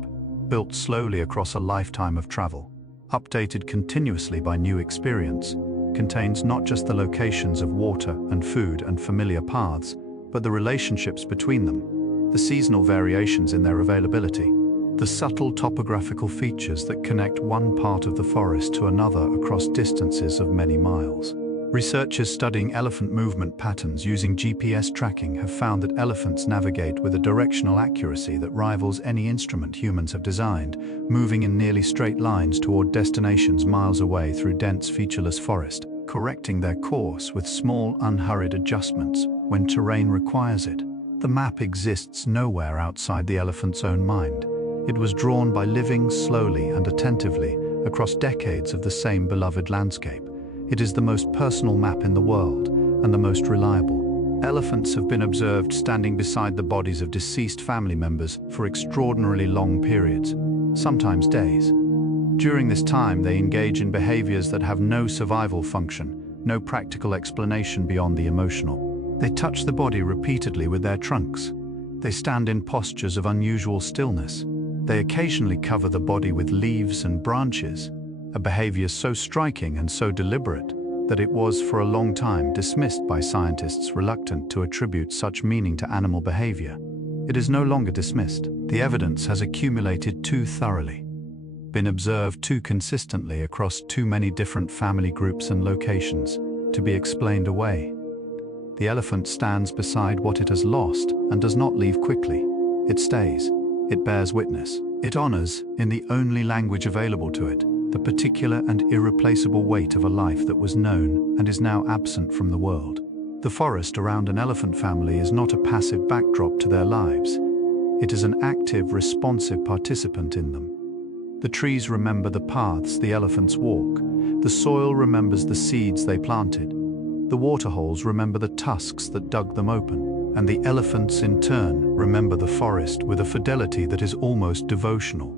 built slowly across a lifetime of travel, updated continuously by new experience, contains not just the locations of water and food and familiar paths, but the relationships between them, the seasonal variations in their availability, the subtle topographical features that connect one part of the forest to another across distances of many miles. Researchers studying elephant movement patterns using GPS tracking have found that elephants navigate with a directional accuracy that rivals any instrument humans have designed, moving in nearly straight lines toward destinations miles away through dense, featureless forest, correcting their course with small, unhurried adjustments when terrain requires it. The map exists nowhere outside the elephant's own mind. It was drawn by living slowly and attentively across decades of the same beloved landscape. It is the most personal map in the world and the most reliable. Elephants have been observed standing beside the bodies of deceased family members for extraordinarily long periods, sometimes days. During this time, they engage in behaviors that have no survival function, no practical explanation beyond the emotional. They touch the body repeatedly with their trunks. They stand in postures of unusual stillness. They occasionally cover the body with leaves and branches, a behavior so striking and so deliberate that it was for a long time dismissed by scientists reluctant to attribute such meaning to animal behavior. It is no longer dismissed. The evidence has accumulated too thoroughly, been observed too consistently across too many different family groups and locations to be explained away. The elephant stands beside what it has lost and does not leave quickly. It stays. It bears witness. It honors, in the only language available to it, the particular and irreplaceable weight of a life that was known and is now absent from the world. The forest around an elephant family is not a passive backdrop to their lives. It is an active, responsive participant in them. The trees remember the paths the elephants walk. The soil remembers the seeds they planted. The waterholes remember the tusks that dug them open. And the elephants, in turn, remember the forest with a fidelity that is almost devotional,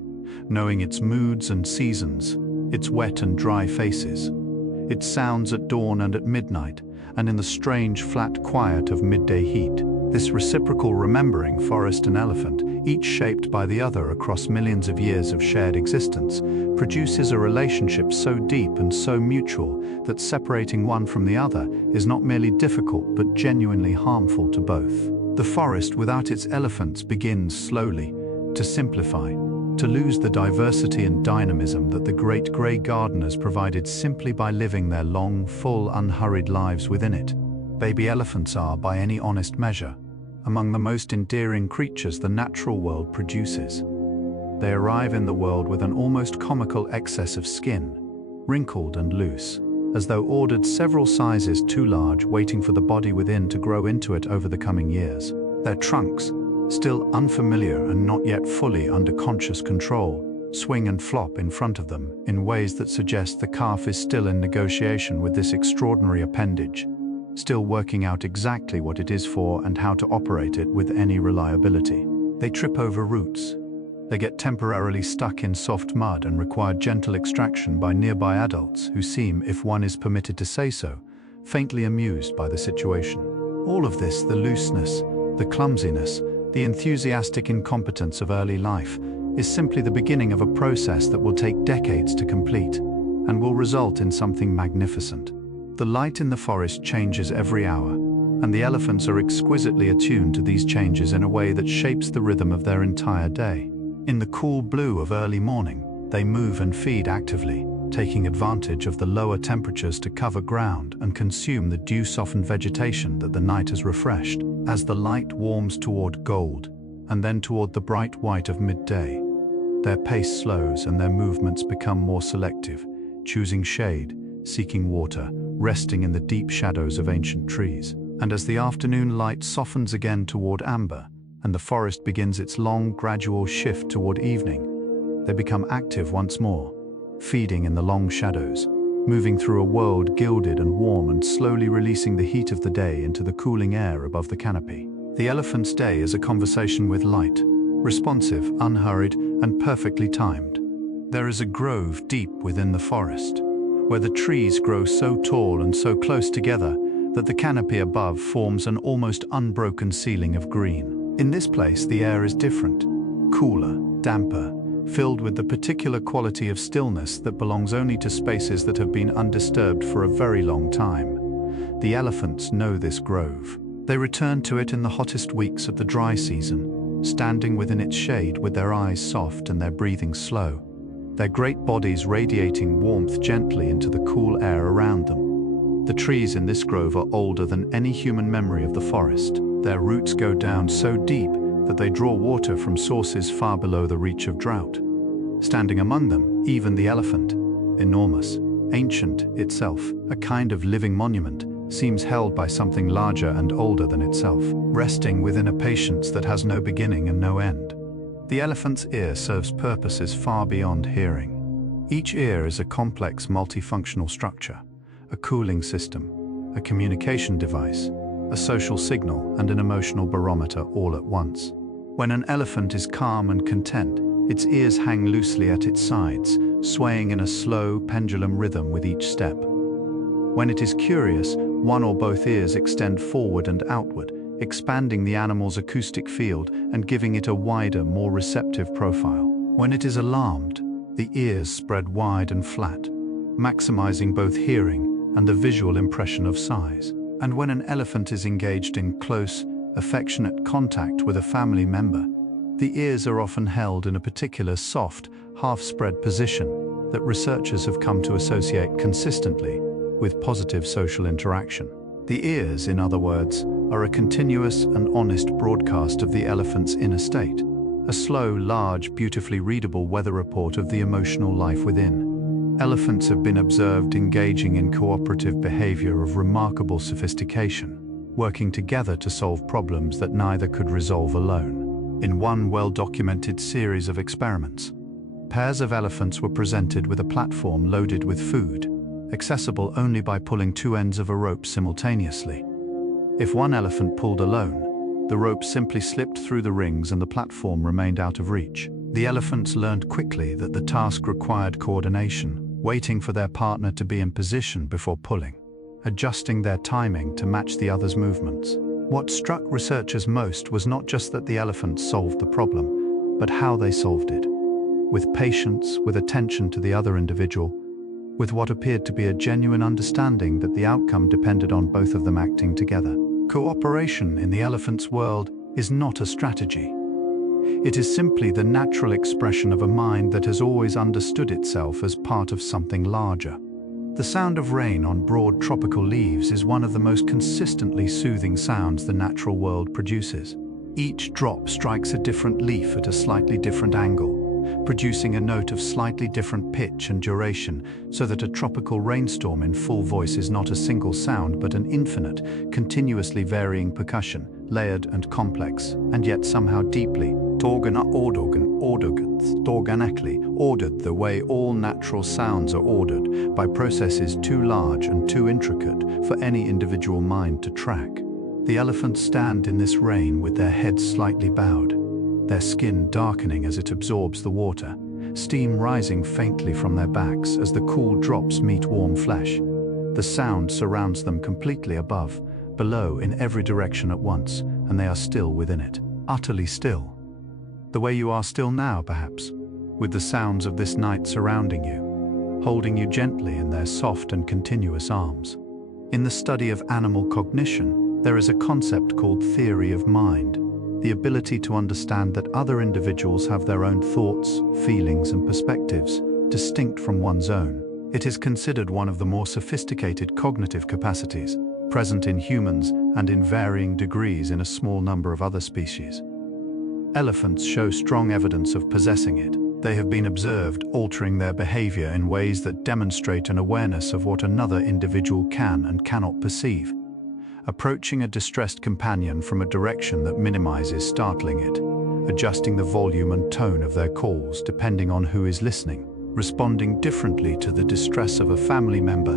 knowing its moods and seasons, its wet and dry faces, its sounds at dawn and at midnight, and in the strange, flat quiet of midday heat. This reciprocal remembering forest and elephant, each shaped by the other across millions of years of shared existence, produces a relationship so deep and so mutual that separating one from the other is not merely difficult but genuinely harmful to both. The forest without its elephants begins slowly to simplify, to lose the diversity and dynamism that the great grey gardeners provided simply by living their long, full, unhurried lives within it. Baby elephants are, by any honest measure, among the most endearing creatures the natural world produces. They arrive in the world with an almost comical excess of skin, wrinkled and loose, as though ordered several sizes too large, waiting for the body within to grow into it over the coming years. Their trunks, still unfamiliar and not yet fully under conscious control, swing and flop in front of them in ways that suggest the calf is still in negotiation with this extraordinary appendage, still working out exactly what it is for and how to operate it with any reliability. They trip over roots. They get temporarily stuck in soft mud and require gentle extraction by nearby adults who seem, if one is permitted to say so, faintly amused by the situation. All of this, the looseness, the clumsiness, the enthusiastic incompetence of early life, is simply the beginning of a process that will take decades to complete and will result in something magnificent. The light in the forest changes every hour, and the elephants are exquisitely attuned to these changes in a way that shapes the rhythm of their entire day. In the cool blue of early morning, they move and feed actively, taking advantage of the lower temperatures to cover ground and consume the dew-softened vegetation that the night has refreshed. As the light warms toward gold, and then toward the bright white of midday, their pace slows and their movements become more selective, choosing shade, seeking water, resting in the deep shadows of ancient trees. And as the afternoon light softens again toward amber, and the forest begins its long, gradual shift toward evening, they become active once more, feeding in the long shadows, moving through a world gilded and warm and slowly releasing the heat of the day into the cooling air above the canopy. The elephant's day is a conversation with light, responsive, unhurried, and perfectly timed. There is a grove deep within the forest, where the trees grow so tall and so close together that the canopy above forms an almost unbroken ceiling of green. In this place, the air is different, cooler, damper, filled with the particular quality of stillness that belongs only to spaces that have been undisturbed for a very long time. The elephants know this grove. They return to it in the hottest weeks of the dry season, standing within its shade with their eyes soft and their breathing slow, their great bodies radiating warmth gently into the cool air around them. The trees in this grove are older than any human memory of the forest. Their roots go down so deep that they draw water from sources far below the reach of drought. Standing among them, even the elephant, enormous, ancient itself, a kind of living monument, seems held by something larger and older than itself, resting within a patience that has no beginning and no end. The elephant's ear serves purposes far beyond hearing. Each ear is a complex multifunctional structure, a cooling system, a communication device, a social signal, and an emotional barometer all at once. When an elephant is calm and content, its ears hang loosely at its sides, swaying in a slow, pendulum rhythm with each step. When it is curious, one or both ears extend forward and outward, expanding the animal's acoustic field and giving it a wider, more receptive profile. When it is alarmed, the ears spread wide and flat, maximizing both hearing and the visual impression of size. And when an elephant is engaged in close, affectionate contact with a family member, the ears are often held in a particular soft, half-spread position that researchers have come to associate consistently with positive social interaction. The ears, in other words, are a continuous and honest broadcast of the elephant's inner state, a slow, large, beautifully readable weather report of the emotional life within. Elephants have been observed engaging in cooperative behavior of remarkable sophistication, working together to solve problems that neither could resolve alone. In one well-documented series of experiments, pairs of elephants were presented with a platform loaded with food, accessible only by pulling two ends of a rope simultaneously. If one elephant pulled alone, the rope simply slipped through the rings and the platform remained out of reach. The elephants learned quickly that the task required coordination, waiting for their partner to be in position before pulling, adjusting their timing to match the other's movements. What struck researchers most was not just that the elephants solved the problem, but how they solved it. With patience, with attention to the other individual, with what appeared to be a genuine understanding that the outcome depended on both of them acting together. Cooperation in the elephant's world is not a strategy. It is simply the natural expression of a mind that has always understood itself as part of something larger. The sound of rain on broad tropical leaves is one of the most consistently soothing sounds the natural world produces. Each drop strikes a different leaf at a slightly different angle, producing a note of slightly different pitch and duration, so that a tropical rainstorm in full voice is not a single sound but an infinite, continuously varying percussion, layered and complex, and yet somehow deeply, organically ordered the way all natural sounds are ordered, by processes too large and too intricate for any individual mind to track. The elephants stand in this rain with their heads slightly bowed, their skin darkening as it absorbs the water, steam rising faintly from their backs as the cool drops meet warm flesh. The sound surrounds them completely above, below, in every direction at once, and they are still within it, utterly still. The way you are still now, perhaps, with the sounds of this night surrounding you, holding you gently in their soft and continuous arms. In the study of animal cognition, there is a concept called theory of mind, the ability to understand that other individuals have their own thoughts, feelings, and perspectives, distinct from one's own. It is considered one of the more sophisticated cognitive capacities, present in humans and in varying degrees in a small number of other species. Elephants show strong evidence of possessing it. They have been observed altering their behavior in ways that demonstrate an awareness of what another individual can and cannot perceive. Approaching a distressed companion from a direction that minimizes startling it, adjusting the volume and tone of their calls depending on who is listening, responding differently to the distress of a family member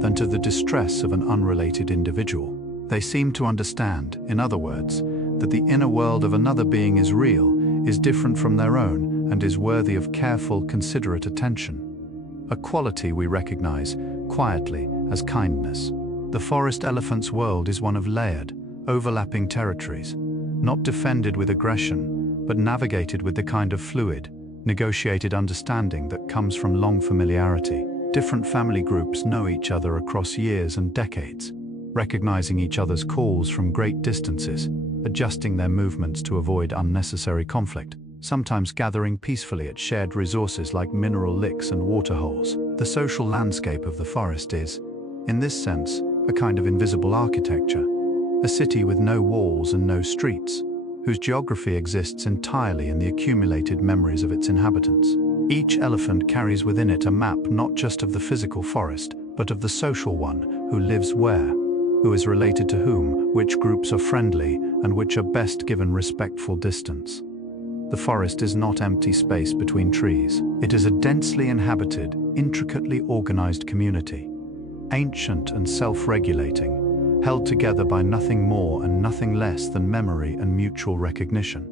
than to the distress of an unrelated individual. They seem to understand, in other words, that the inner world of another being is real, is different from their own, and is worthy of careful, considerate attention. A quality we recognize, quietly, as kindness. The forest elephant's world is one of layered, overlapping territories, not defended with aggression, but navigated with the kind of fluid, negotiated understanding that comes from long familiarity. Different family groups know each other across years and decades, recognizing each other's calls from great distances, adjusting their movements to avoid unnecessary conflict, sometimes gathering peacefully at shared resources like mineral licks and waterholes. The social landscape of the forest is, in this sense, a kind of invisible architecture, a city with no walls and no streets, whose geography exists entirely in the accumulated memories of its inhabitants. Each elephant carries within it a map not just of the physical forest, but of the social one, who lives where, who is related to whom, which groups are friendly, and which are best given respectful distance. The forest is not empty space between trees. It is a densely inhabited, intricately organized community, ancient and self-regulating, held together by nothing more and nothing less than memory and mutual recognition.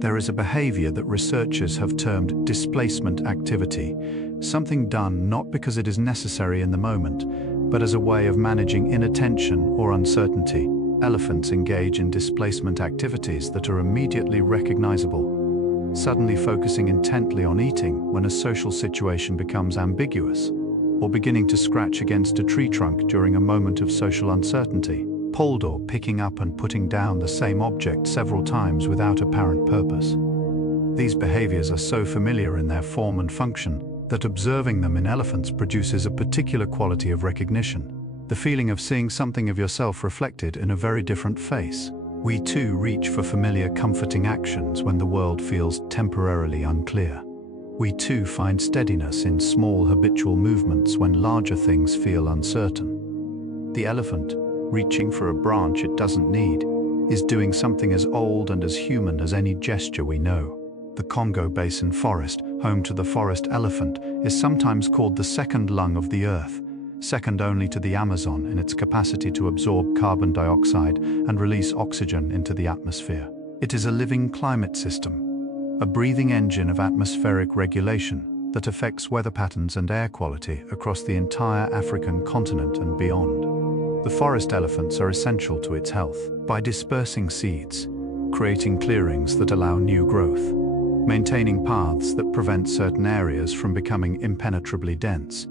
There is a behavior that researchers have termed displacement activity, something done not because it is necessary in the moment, but as a way of managing inattention or uncertainty. Elephants engage in displacement activities that are immediately recognizable, suddenly focusing intently on eating when a social situation becomes ambiguous, or beginning to scratch against a tree trunk during a moment of social uncertainty, pulled or picking up and putting down the same object several times without apparent purpose. These behaviors are so familiar in their form and function that observing them in elephants produces a particular quality of recognition, the feeling of seeing something of yourself reflected in a very different face. We too reach for familiar comforting actions when the world feels temporarily unclear. We too find steadiness in small habitual movements when larger things feel uncertain. The elephant, reaching for a branch it doesn't need, is doing something as old and as human as any gesture we know. The Congo Basin forest, home to the forest elephant, is sometimes called the second lung of the earth, second only to the Amazon in its capacity to absorb carbon dioxide and release oxygen into the atmosphere. It is a living climate system, a breathing engine of atmospheric regulation that affects weather patterns and air quality across the entire African continent and beyond. The forest elephants are essential to its health by dispersing seeds, creating clearings that allow new growth, maintaining paths that prevent certain areas from becoming impenetrably dense,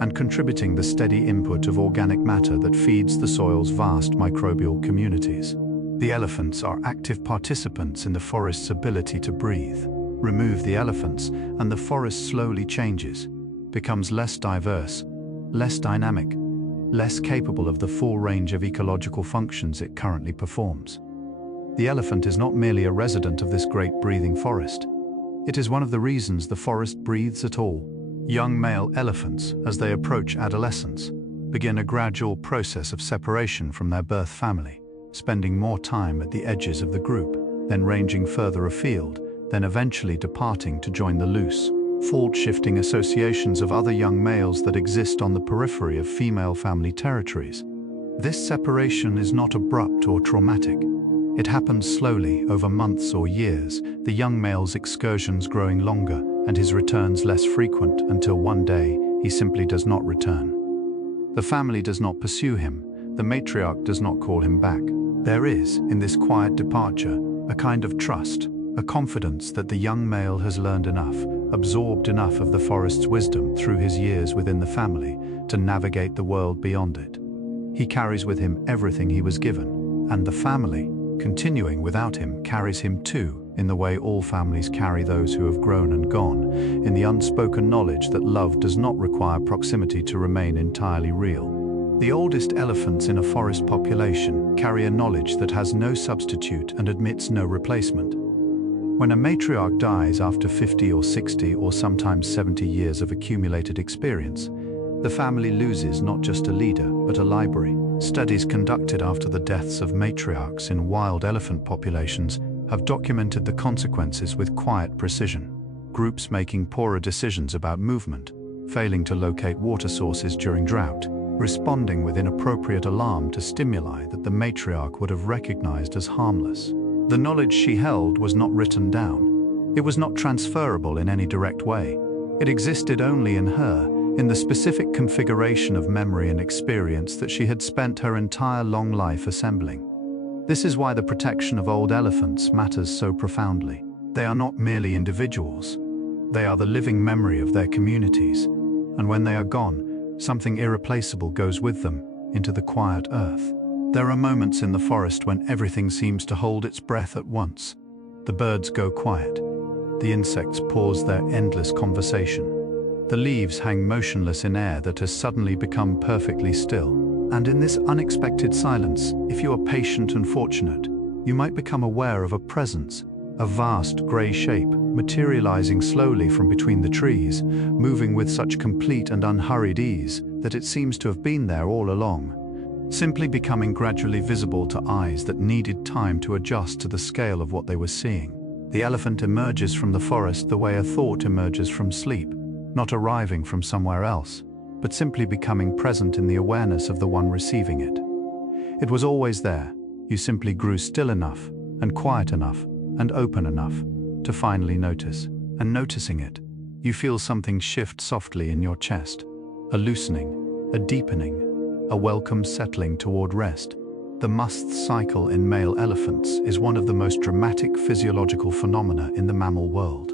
and contributing the steady input of organic matter that feeds the soil's vast microbial communities. The elephants are active participants in the forest's ability to breathe. Remove the elephants, and the forest slowly changes, becomes less diverse, less dynamic, less capable of the full range of ecological functions it currently performs. The elephant is not merely a resident of this great breathing forest. It is one of the reasons the forest breathes at all. Young male elephants, as they approach adolescence, begin a gradual process of separation from their birth family, spending more time at the edges of the group, then ranging further afield, then eventually departing to join the loose, fault-shifting associations of other young males that exist on the periphery of female family territories. This separation is not abrupt or traumatic. It happens slowly over months or years, the young male's excursions growing longer and his returns less frequent until one day he simply does not return. The family does not pursue him, the matriarch does not call him back. There is, in this quiet departure, a kind of trust, a confidence that the young male has learned enough, absorbed enough of the forest's wisdom through his years within the family to navigate the world beyond it. He carries with him everything he was given, and the family, continuing without him, carries him too, in the way all families carry those who have grown and gone, in the unspoken knowledge that love does not require proximity to remain entirely real. The oldest elephants in a forest population carry a knowledge that has no substitute and admits no replacement. When a matriarch dies after 50 or 60 or sometimes 70 years of accumulated experience, the family loses not just a leader, but a library. Studies conducted after the deaths of matriarchs in wild elephant populations have documented the consequences with quiet precision. Groups making poorer decisions about movement, failing to locate water sources during drought, responding with inappropriate alarm to stimuli that the matriarch would have recognized as harmless. The knowledge she held was not written down. It was not transferable in any direct way. It existed only in her, in the specific configuration of memory and experience that she had spent her entire long life assembling. This is why the protection of old elephants matters so profoundly. They are not merely individuals. They are the living memory of their communities, and when they are gone, something irreplaceable goes with them into the quiet earth. There are moments in the forest when everything seems to hold its breath at once. The birds go quiet. The insects pause their endless conversation. The leaves hang motionless in air that has suddenly become perfectly still. And in this unexpected silence, if you are patient and fortunate, you might become aware of a presence, a vast grey shape, materializing slowly from between the trees, moving with such complete and unhurried ease that it seems to have been there all along, simply becoming gradually visible to eyes that needed time to adjust to the scale of what they were seeing. The elephant emerges from the forest the way a thought emerges from sleep, not arriving from somewhere else, but simply becoming present in the awareness of the one receiving it. It was always there. You simply grew still enough, and quiet enough, and open enough to finally notice. And noticing it, you feel something shift softly in your chest, a loosening, a deepening, a welcome settling toward rest. The must cycle in male elephants is one of the most dramatic physiological phenomena in the mammal world.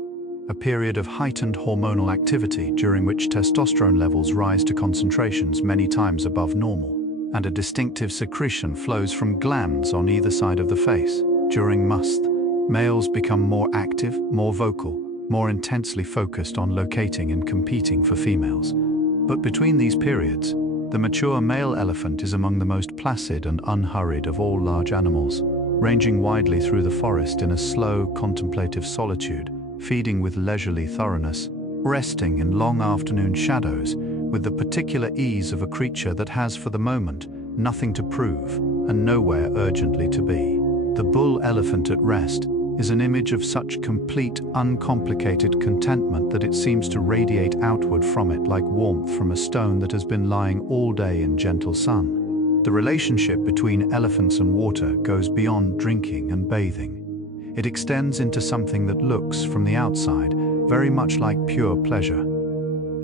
a period of heightened hormonal activity during which testosterone levels rise to concentrations many times above normal, and a distinctive secretion flows from glands on either side of the face. During must, males become more active, more vocal, more intensely focused on locating and competing for females. But between these periods, the mature male elephant is among the most placid and unhurried of all large animals, ranging widely through the forest in a slow, contemplative solitude, feeding with leisurely thoroughness, resting in long afternoon shadows with the particular ease of a creature that has, for the moment, nothing to prove and nowhere urgently to be. The bull elephant at rest is an image of such complete, uncomplicated contentment that it seems to radiate outward from it like warmth from a stone that has been lying all day in gentle sun. The relationship between elephants and water goes beyond drinking and bathing. It extends into something that looks, from the outside, very much like pure pleasure.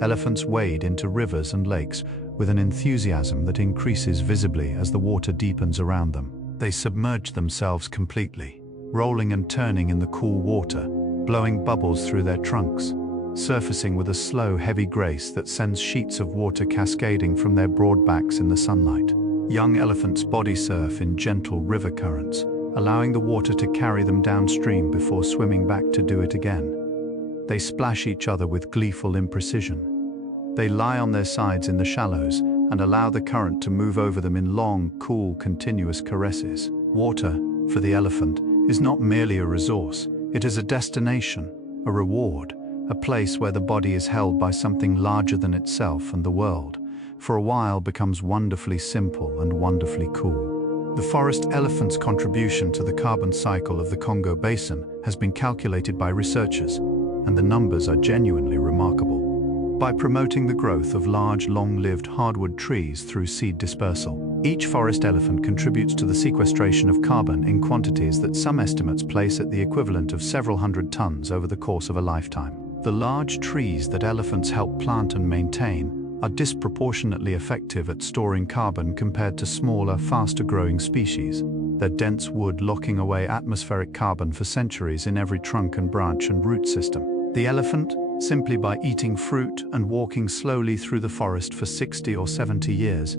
Elephants wade into rivers and lakes with an enthusiasm that increases visibly as the water deepens around them. They submerge themselves completely, rolling and turning in the cool water, blowing bubbles through their trunks, surfacing with a slow, heavy grace that sends sheets of water cascading from their broad backs in the sunlight. Young elephants body surf in gentle river currents, allowing the water to carry them downstream before swimming back to do it again. They splash each other with gleeful imprecision. They lie on their sides in the shallows and allow the current to move over them in long, cool, continuous caresses. Water, for the elephant, is not merely a resource. It is a destination, a reward, a place where the body is held by something larger than itself, and the world, for a while, becomes wonderfully simple and wonderfully cool. The forest elephant's contribution to the carbon cycle of the Congo Basin has been calculated by researchers, and the numbers are genuinely remarkable. By promoting the growth of large, long-lived hardwood trees through seed dispersal, each forest elephant contributes to the sequestration of carbon in quantities that some estimates place at the equivalent of several hundred tons over the course of a lifetime. The large trees that elephants help plant and maintain are disproportionately effective at storing carbon compared to smaller, faster-growing species, their dense wood locking away atmospheric carbon for centuries in every trunk and branch and root system. The elephant, simply by eating fruit and walking slowly through the forest for 60 or 70 years,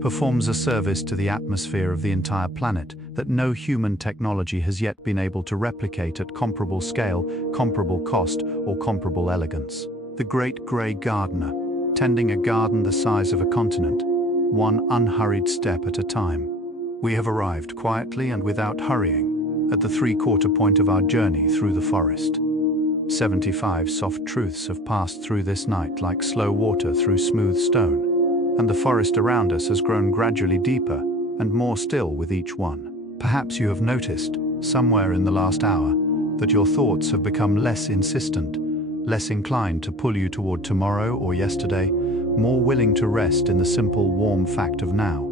performs a service to the atmosphere of the entire planet that no human technology has yet been able to replicate at comparable scale, comparable cost, or comparable elegance. The great grey gardener, tending a garden the size of a continent, one unhurried step at a time. We have arrived quietly and without hurrying at the three-quarter point of our journey through the forest. 75 soft truths have passed through this night like slow water through smooth stone, and the forest around us has grown gradually deeper and more still with each one. Perhaps you have noticed, somewhere in the last hour, that your thoughts have become less insistent, less inclined to pull you toward tomorrow or yesterday, more willing to rest in the simple, warm fact of now.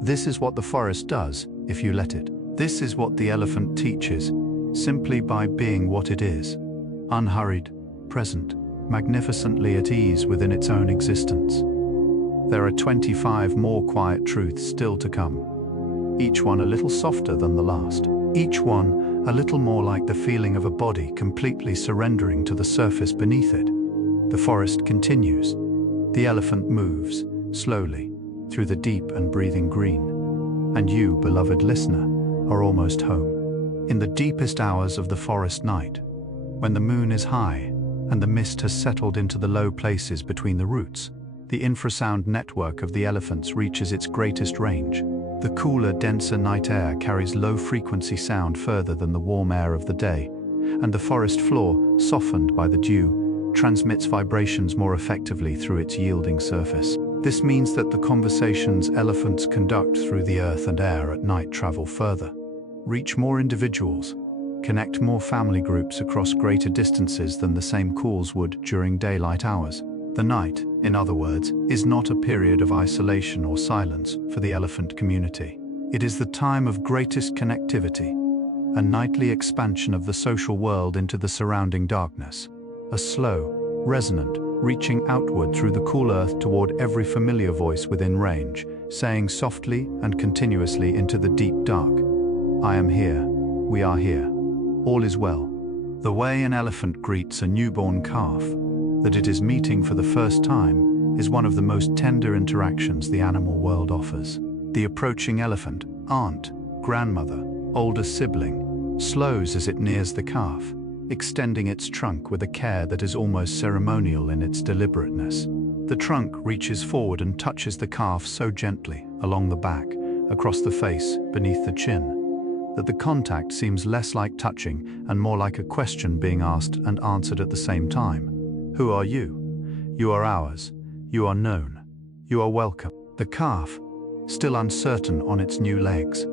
This is what the forest does, if you let it. This is what the elephant teaches, simply by being what it is. Unhurried, present, magnificently at ease within its own existence. There are 25 more quiet truths still to come, each one a little softer than the last, each one a little more like the feeling of a body completely surrendering to the surface beneath it. The forest continues. The elephant moves, slowly, through the deep and breathing green. And you, beloved listener, are almost home. In the deepest hours of the forest night, when the moon is high and the mist has settled into the low places between the roots, the infrasound network of the elephants reaches its greatest range. The cooler, denser night air carries low-frequency sound further than the warm air of the day, and the forest floor, softened by the dew, transmits vibrations more effectively through its yielding surface. This means that the conversations elephants conduct through the earth and air at night travel further, reach more individuals, connect more family groups across greater distances than the same calls would during daylight hours. The night, in other words, is not a period of isolation or silence for the elephant community. It is the time of greatest connectivity, a nightly expansion of the social world into the surrounding darkness, a slow, resonant, reaching outward through the cool earth toward every familiar voice within range, saying softly and continuously into the deep dark, "I am here, we are here, all is well, The way an elephant greets a newborn calf, that it is meeting for the first time, is one of the most tender interactions the animal world offers. The approaching elephant, aunt, grandmother, older sibling, slows as it nears the calf, extending its trunk with a care that is almost ceremonial in its deliberateness. The trunk reaches forward and touches the calf so gently, along the back, across the face, beneath the chin, that the contact seems less like touching and more like a question being asked and answered at the same time. Who are you? You are ours. You are known. You are welcome. The calf, still uncertain on its new legs,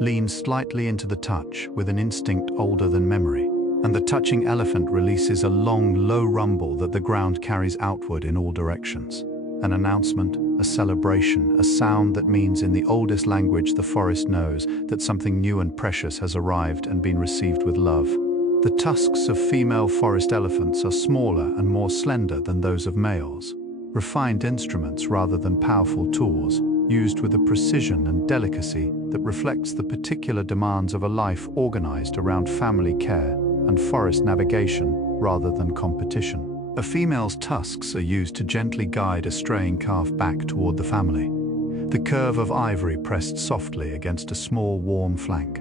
leans slightly into the touch with an instinct older than memory, and the touching elephant releases a long, low rumble that the ground carries outward in all directions. An announcement, a celebration, a sound that means in the oldest language the forest knows that something new and precious has arrived and been received with love. The tusks of female forest elephants are smaller and more slender than those of males, refined instruments rather than powerful tools, used with a precision and delicacy that reflects the particular demands of a life organized around family care and forest navigation rather than competition. A female's tusks are used to gently guide a straying calf back toward the family, the curve of ivory pressed softly against a small, warm flank.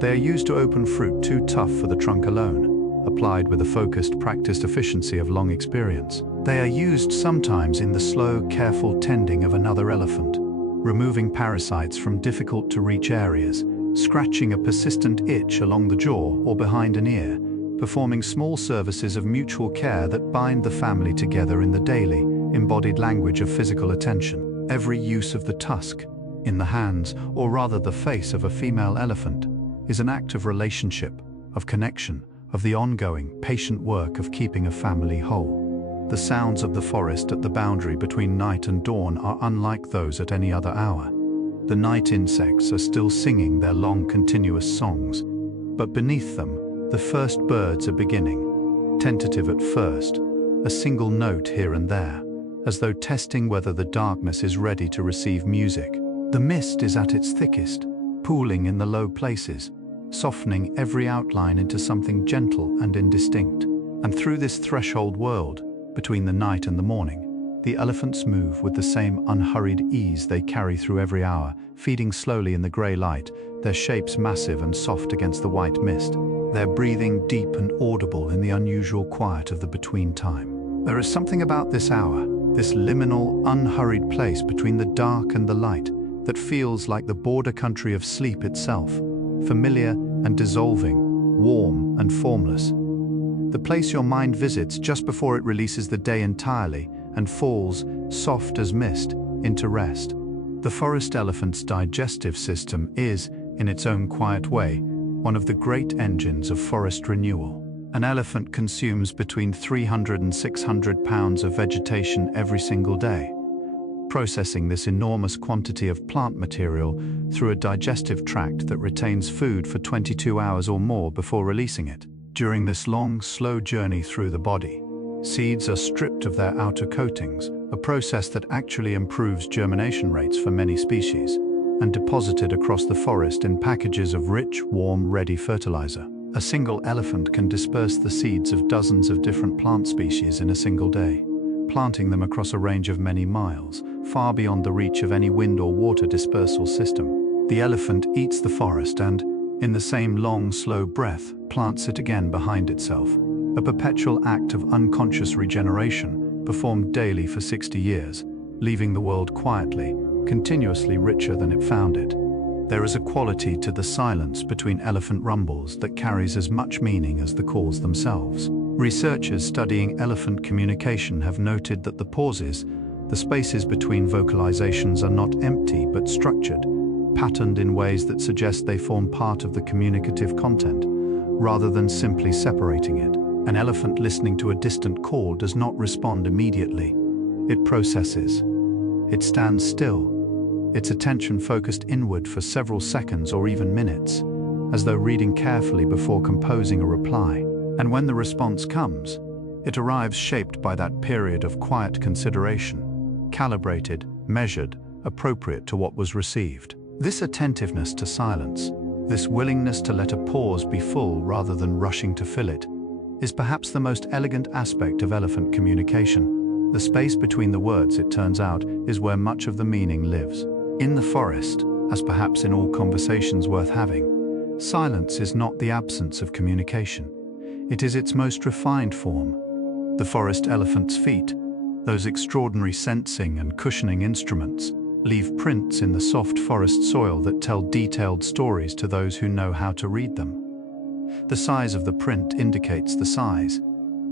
They are used to open fruit too tough for the trunk alone, applied with a focused, practiced efficiency of long experience. They are used sometimes in the slow, careful tending of another elephant, removing parasites from difficult-to-reach areas, scratching a persistent itch along the jaw or behind an ear, performing small services of mutual care that bind the family together in the daily, embodied language of physical attention. Every use of the tusk, in the hands, or rather the face of a female elephant, is an act of relationship, of connection, of the ongoing, patient work of keeping a family whole. The sounds of the forest at the boundary between night and dawn are unlike those at any other hour. The night insects are still singing their long, continuous songs, but beneath them, the first birds are beginning, tentative at first, a single note here and there, as though testing whether the darkness is ready to receive music. The mist is at its thickest, pooling in the low places, softening every outline into something gentle and indistinct. And through this threshold world, between the night and the morning, the elephants move with the same unhurried ease they carry through every hour, feeding slowly in the grey light, their shapes massive and soft against the white mist, their breathing deep and audible in the unusual quiet of the between time. There is something about this hour, this liminal, unhurried place between the dark and the light, that feels like the border country of sleep itself, familiar and dissolving, warm and formless. The place your mind visits just before it releases the day entirely and falls, soft as mist, into rest. The forest elephant's digestive system is, in its own quiet way, one of the great engines of forest renewal. An elephant consumes between 300 and 600 pounds of vegetation every single day, processing this enormous quantity of plant material through a digestive tract that retains food for 22 hours or more before releasing it. During this long, slow journey through the body, seeds are stripped of their outer coatings, a process that actually improves germination rates for many species, and deposited across the forest in packages of rich, warm, ready fertilizer. A single elephant can disperse the seeds of dozens of different plant species in a single day, planting them across a range of many miles, far beyond the reach of any wind or water dispersal system. The elephant eats the forest and, in the same long, slow breath, plants it again behind itself, a perpetual act of unconscious regeneration performed daily for 60 years, leaving the world quietly, continuously richer than it found it. There is a quality to the silence between elephant rumbles that carries as much meaning as the calls themselves. Researchers studying elephant communication have noted that the pauses, the spaces between vocalizations, are not empty but structured, patterned in ways that suggest they form part of the communicative content, rather than simply separating it. An elephant listening to a distant call does not respond immediately. It processes. It stands still, its attention focused inward for several seconds or even minutes, as though reading carefully before composing a reply. And when the response comes, it arrives shaped by that period of quiet consideration, calibrated, measured, appropriate to what was received. This attentiveness to silence, this willingness to let a pause be full rather than rushing to fill it, is perhaps the most elegant aspect of elephant communication. The space between the words, it turns out, is where much of the meaning lives. In the forest, as perhaps in all conversations worth having, silence is not the absence of communication. It is its most refined form. The forest elephant's feet, those extraordinary sensing and cushioning instruments, leave prints in the soft forest soil that tell detailed stories to those who know how to read them. The size of the print indicates the size,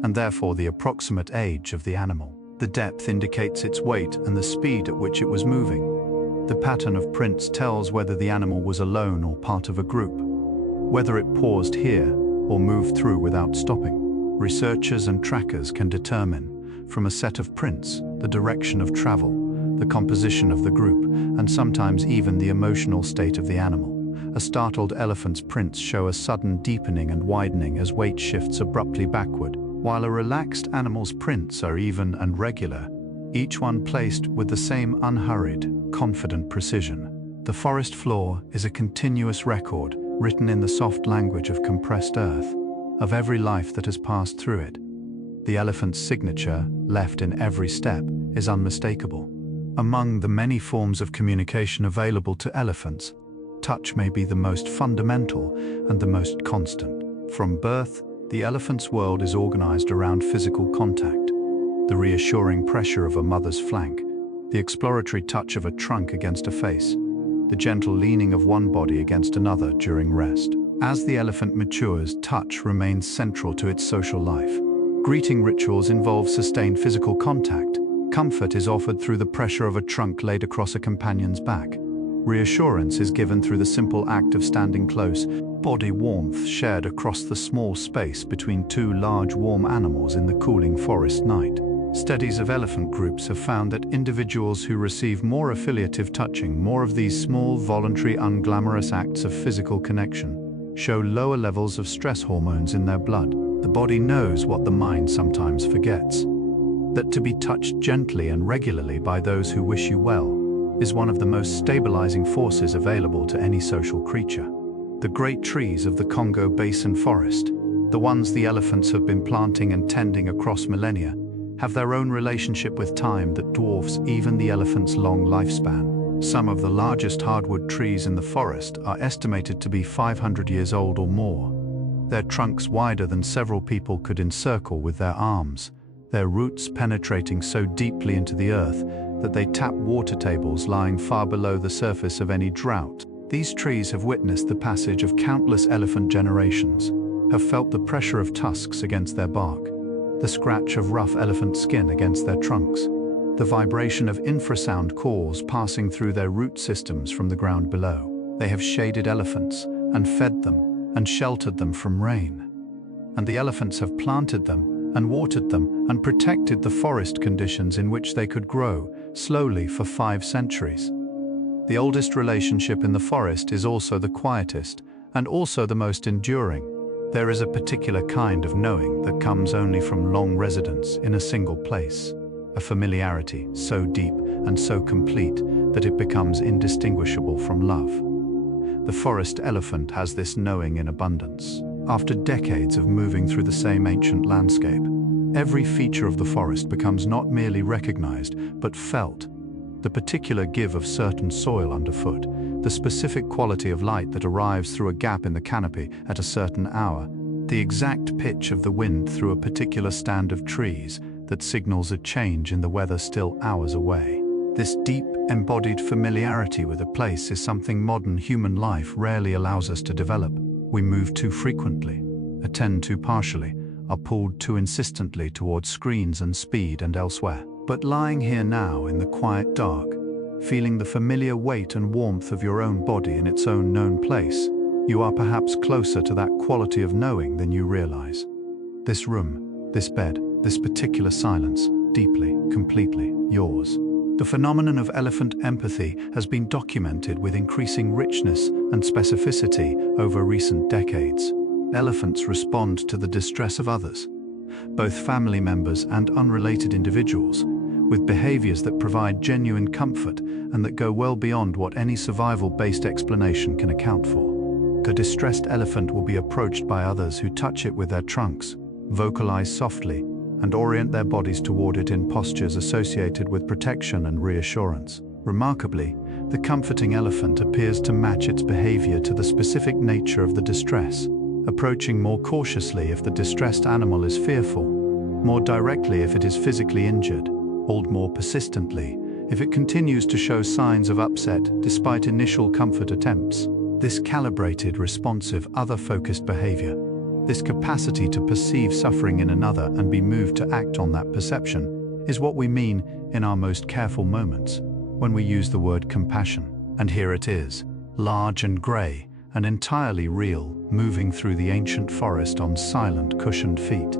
and therefore the approximate age of the animal. The depth indicates its weight and the speed at which it was moving. The pattern of prints tells whether the animal was alone or part of a group, whether it paused here or moved through without stopping. Researchers and trackers can determine, from a set of prints, the direction of travel, the composition of the group, and sometimes even the emotional state of the animal. A startled elephant's prints show a sudden deepening and widening as weight shifts abruptly backward, while a relaxed animal's prints are even and regular, each one placed with the same unhurried, confident precision. The forest floor is a continuous record, written in the soft language of compressed earth, of every life that has passed through it. The elephant's signature, left in every step, is unmistakable. Among the many forms of communication available to elephants, touch may be the most fundamental and the most constant. From birth, the elephant's world is organized around physical contact. The reassuring pressure of a mother's flank, the exploratory touch of a trunk against a face, the gentle leaning of one body against another during rest. As the elephant matures, touch remains central to its social life. Greeting rituals involve sustained physical contact. Comfort is offered through the pressure of a trunk laid across a companion's back. Reassurance is given through the simple act of standing close, body warmth shared across the small space between two large warm animals in the cooling forest night. Studies of elephant groups have found that individuals who receive more affiliative touching, more of these small, voluntary, unglamorous acts of physical connection, show lower levels of stress hormones in their blood. The body knows what the mind sometimes forgets, that to be touched gently and regularly by those who wish you well is one of the most stabilizing forces available to any social creature. The great trees of the Congo Basin forest, the ones the elephants have been planting and tending across millennia, have their own relationship with time that dwarfs even the elephant's long lifespan. Some of the largest hardwood trees in the forest are estimated to be 500 years old or more, their trunks wider than several people could encircle with their arms, their roots penetrating so deeply into the earth that they tap water tables lying far below the surface of any drought. These trees have witnessed the passage of countless elephant generations, have felt the pressure of tusks against their bark, the scratch of rough elephant skin against their trunks, the vibration of infrasound calls passing through their root systems from the ground below. They have shaded elephants and fed them and sheltered them from rain. And the elephants have planted them and watered them and protected the forest conditions in which they could grow, slowly for 5 centuries. The oldest relationship in the forest is also the quietest and also the most enduring. There is a particular kind of knowing that comes only from long residence in a single place, a familiarity so deep and so complete that it becomes indistinguishable from love. The forest elephant has this knowing in abundance. After decades of moving through the same ancient landscape, every feature of the forest becomes not merely recognized, but felt. The particular give of certain soil underfoot, the specific quality of light that arrives through a gap in the canopy at a certain hour, the exact pitch of the wind through a particular stand of trees that signals a change in the weather still hours away. This deep, embodied familiarity with a place is something modern human life rarely allows us to develop. We move too frequently, attend too partially, are pulled too insistently towards screens and speed and elsewhere. But lying here now in the quiet dark, feeling the familiar weight and warmth of your own body in its own known place, you are perhaps closer to that quality of knowing than you realize. This room, this bed, this particular silence, deeply, completely yours. The phenomenon of elephant empathy has been documented with increasing richness and specificity over recent decades. Elephants respond to the distress of others, both family members and unrelated individuals, with behaviors that provide genuine comfort and that go well beyond what any survival-based explanation can account for. A distressed elephant will be approached by others who touch it with their trunks, vocalize softly, and orient their bodies toward it in postures associated with protection and reassurance. Remarkably, the comforting elephant appears to match its behavior to the specific nature of the distress, approaching more cautiously if the distressed animal is fearful, more directly if it is physically injured, or more persistently if it continues to show signs of upset despite initial comfort attempts. This calibrated, responsive, other-focused behavior, this capacity to perceive suffering in another and be moved to act on that perception, is what we mean in our most careful moments when we use the word compassion. And here it is, large and grey and entirely real, moving through the ancient forest on silent, cushioned feet.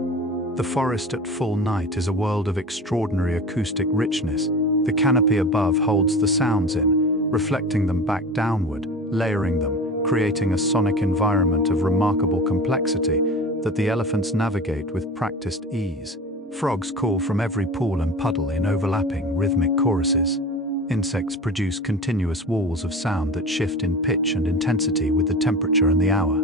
The forest at full night is a world of extraordinary acoustic richness. The canopy above holds the sounds in, reflecting them back downward, layering them, creating a sonic environment of remarkable complexity that the elephants navigate with practiced ease. Frogs call from every pool and puddle in overlapping, rhythmic choruses. Insects produce continuous walls of sound that shift in pitch and intensity with the temperature and the hour.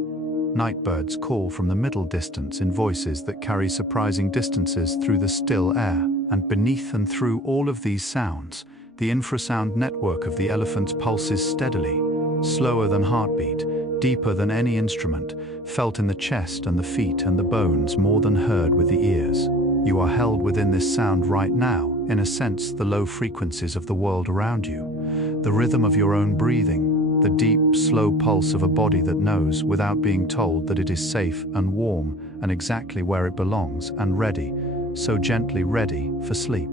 Nightbirds call from the middle distance in voices that carry surprising distances through the still air. And beneath and through all of these sounds, the infrasound network of the elephants pulses steadily, slower than heartbeat, deeper than any instrument, felt in the chest and the feet and the bones more than heard with the ears. You are held within this sound right now, in a sense the low frequencies of the world around you, the rhythm of your own breathing, the deep, slow pulse of a body that knows, without being told, that it is safe and warm and exactly where it belongs and ready, so gently ready for sleep.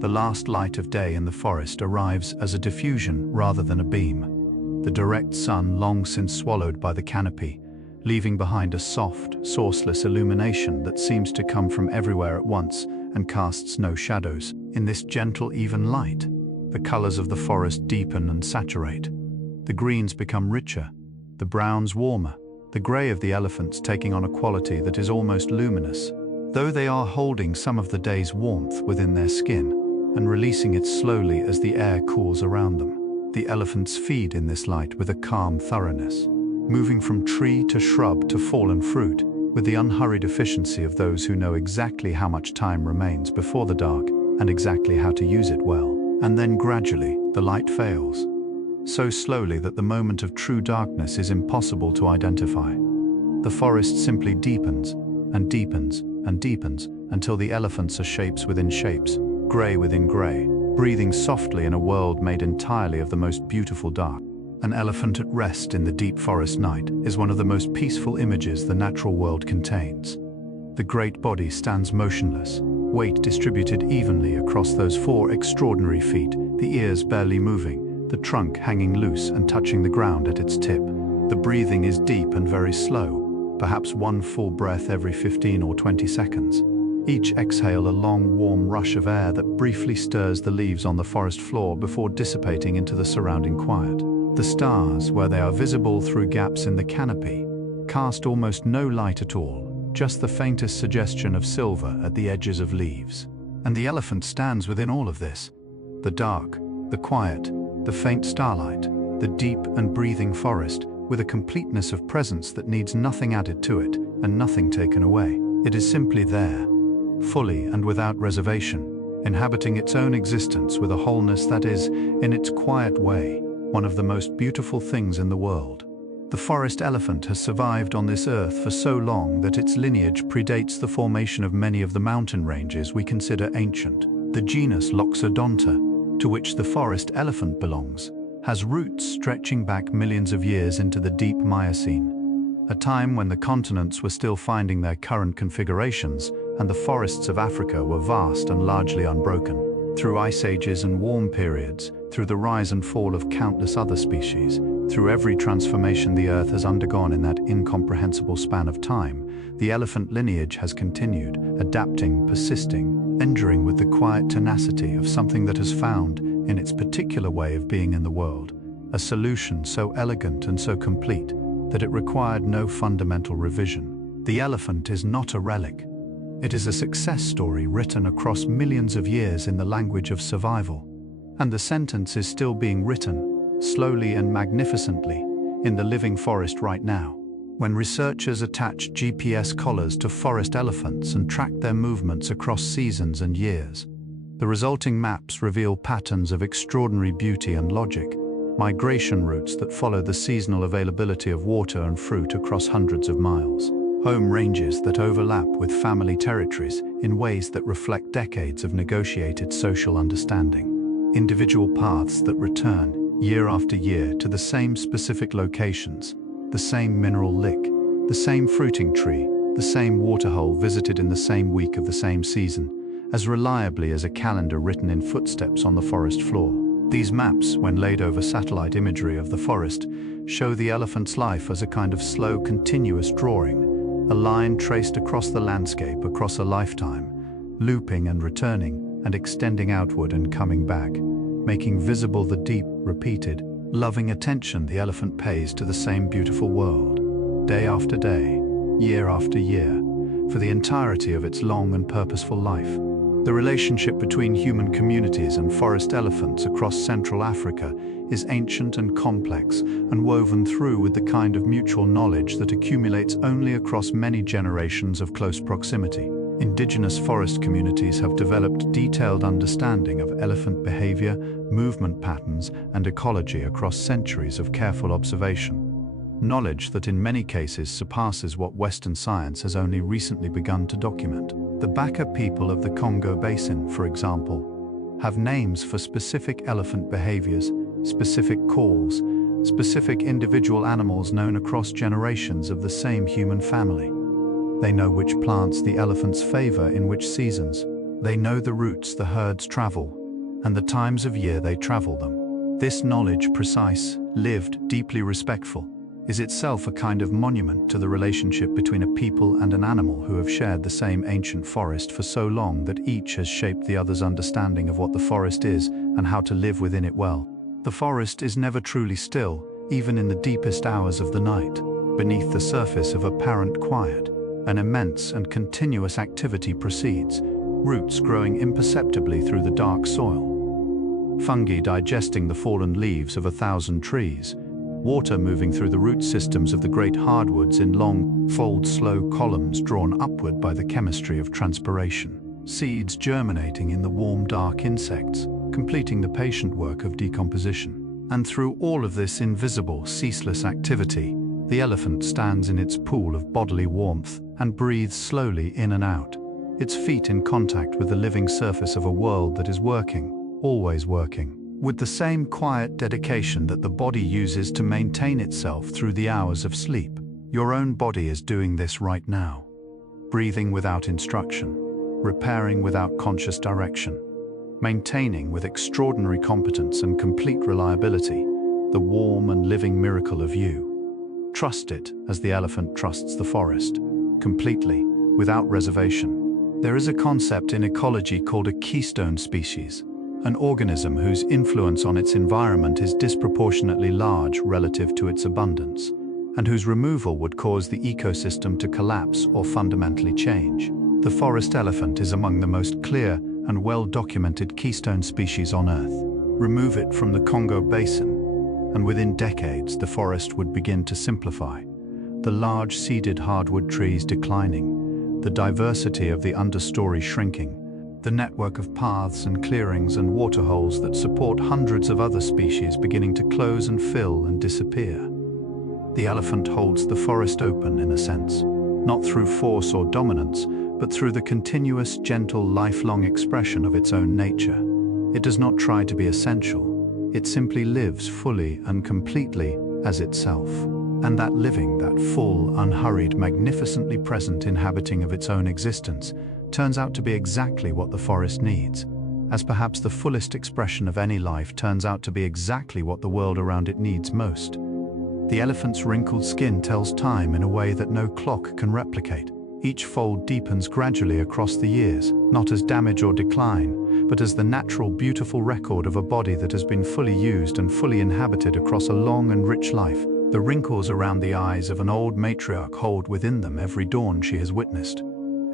The last light of day in the forest arrives as a diffusion rather than a beam. The direct sun long since swallowed by the canopy, leaving behind a soft, sourceless illumination that seems to come from everywhere at once and casts no shadows. In this gentle, even light, the colors of the forest deepen and saturate. The greens become richer, the browns warmer, the gray of the elephants taking on a quality that is almost luminous, though they are holding some of the day's warmth within their skin and releasing it slowly as the air cools around them. The elephants feed in this light with a calm thoroughness, moving from tree to shrub to fallen fruit, with the unhurried efficiency of those who know exactly how much time remains before the dark and exactly how to use it well. And then gradually, the light fails, so slowly that the moment of true darkness is impossible to identify. The forest simply deepens and deepens and deepens until the elephants are shapes within shapes, grey within grey, breathing softly in a world made entirely of the most beautiful dark. An elephant at rest in the deep forest night is one of the most peaceful images the natural world contains. The great body stands motionless, weight distributed evenly across those 4 extraordinary feet, the ears barely moving, the trunk hanging loose and touching the ground at its tip. The breathing is deep and very slow, perhaps one full breath every 15 or 20 seconds. Each exhale a long, warm rush of air that briefly stirs the leaves on the forest floor before dissipating into the surrounding quiet. The stars, where they are visible through gaps in the canopy, cast almost no light at all, just the faintest suggestion of silver at the edges of leaves. And the elephant stands within all of this. The dark, the quiet, the faint starlight, the deep and breathing forest, with a completeness of presence that needs nothing added to it and nothing taken away. It is simply there, fully and without reservation, inhabiting its own existence with a wholeness that is, in its quiet way, one of the most beautiful things in the world. The forest elephant has survived on this earth for so long that its lineage predates the formation of many of the mountain ranges we consider ancient. The genus Loxodonta, to which the forest elephant belongs, has roots stretching back millions of years into the deep Miocene, a time when the continents were still finding their current configurations and the forests of Africa were vast and largely unbroken. Through ice ages and warm periods, through the rise and fall of countless other species, through every transformation the Earth has undergone in that incomprehensible span of time, the elephant lineage has continued, adapting, persisting, enduring with the quiet tenacity of something that has found, in its particular way of being in the world, a solution so elegant and so complete that it required no fundamental revision. The elephant is not a relic. It is a success story written across millions of years in the language of survival. And the sentence is still being written, slowly and magnificently, in the living forest right now. When researchers attached GPS collars to forest elephants and tracked their movements across seasons and years, the resulting maps reveal patterns of extraordinary beauty and logic, migration routes that follow the seasonal availability of water and fruit across hundreds of miles, home ranges that overlap with family territories in ways that reflect decades of negotiated social understanding, individual paths that return, year after year, to the same specific locations, the same mineral lick, the same fruiting tree, the same waterhole visited in the same week of the same season, as reliably as a calendar written in footsteps on the forest floor. These maps, when laid over satellite imagery of the forest, show the elephant's life as a kind of slow, continuous drawing, a line traced across the landscape across a lifetime, looping and returning and extending outward and coming back, making visible the deep, repeated, loving attention the elephant pays to the same beautiful world, day after day, year after year, for the entirety of its long and purposeful life. The relationship between human communities and forest elephants across Central Africa is ancient and complex and woven through with the kind of mutual knowledge that accumulates only across many generations of close proximity. Indigenous forest communities have developed detailed understanding of elephant behavior, movement patterns, and ecology across centuries of careful observation. Knowledge that in many cases surpasses what Western science has only recently begun to document. The Baka people of the Congo Basin, for example, have names for specific elephant behaviors, specific calls, specific individual animals known across generations of the same human family. They know which plants the elephants favor in which seasons. They know the routes the herds travel, and the times of year they travel them. This knowledge, precise, lived, deeply respectful, is itself a kind of monument to the relationship between a people and an animal who have shared the same ancient forest for so long that each has shaped the other's understanding of what the forest is and how to live within it well. The forest is never truly still, even in the deepest hours of the night. Beneath the surface of apparent quiet, an immense and continuous activity proceeds, roots growing imperceptibly through the dark soil, fungi digesting the fallen leaves of 1,000 trees, water moving through the root systems of the great hardwoods in long, slow columns drawn upward by the chemistry of transpiration, seeds germinating in the warm, dark insects, completing the patient work of decomposition. And through all of this invisible, ceaseless activity, the elephant stands in its pool of bodily warmth and breathes slowly in and out, its feet in contact with the living surface of a world that is working, always working, with the same quiet dedication that the body uses to maintain itself through the hours of sleep. Your own body is doing this right now, breathing without instruction, repairing without conscious direction, maintaining with extraordinary competence and complete reliability the warm and living miracle of you. Trust it as the elephant trusts the forest, completely, without reservation. There is a concept in ecology called a keystone species, an organism whose influence on its environment is disproportionately large relative to its abundance, and whose removal would cause the ecosystem to collapse or fundamentally change. The forest elephant is among the most clear and well-documented keystone species on Earth. Remove it from the Congo Basin, and within decades the forest would begin to simplify, the large seeded hardwood trees declining, the diversity of the understory shrinking, the network of paths and clearings and waterholes that support hundreds of other species beginning to close and fill and disappear. The elephant holds the forest open in a sense, not through force or dominance, but through the continuous, gentle, lifelong expression of its own nature. It does not try to be essential. It simply lives fully and completely as itself. And that living, that full, unhurried, magnificently present inhabiting of its own existence turns out to be exactly what the forest needs, as perhaps the fullest expression of any life turns out to be exactly what the world around it needs most. The elephant's wrinkled skin tells time in a way that no clock can replicate. Each fold deepens gradually across the years, not as damage or decline, but as the natural, beautiful record of a body that has been fully used and fully inhabited across a long and rich life. The wrinkles around the eyes of an old matriarch hold within them every dawn she has witnessed,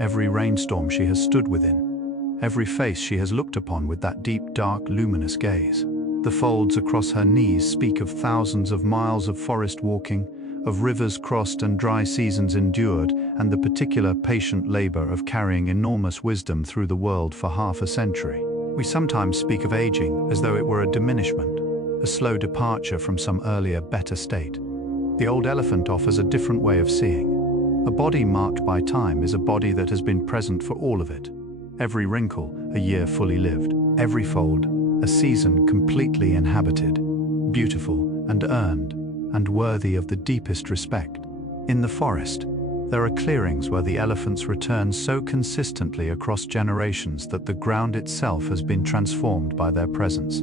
every rainstorm she has stood within, every face she has looked upon with that deep, dark, luminous gaze. The folds across her knees speak of thousands of miles of forest walking, of rivers crossed and dry seasons endured, and the particular patient labor of carrying enormous wisdom through the world for half a century. We sometimes speak of aging as though it were a diminishment, a slow departure from some earlier, better state. The old elephant offers a different way of seeing. A body marked by time is a body that has been present for all of it. Every wrinkle, a year fully lived. Every fold, a season completely inhabited. Beautiful and earned, and worthy of the deepest respect. In the forest, there are clearings where the elephants return so consistently across generations that the ground itself has been transformed by their presence.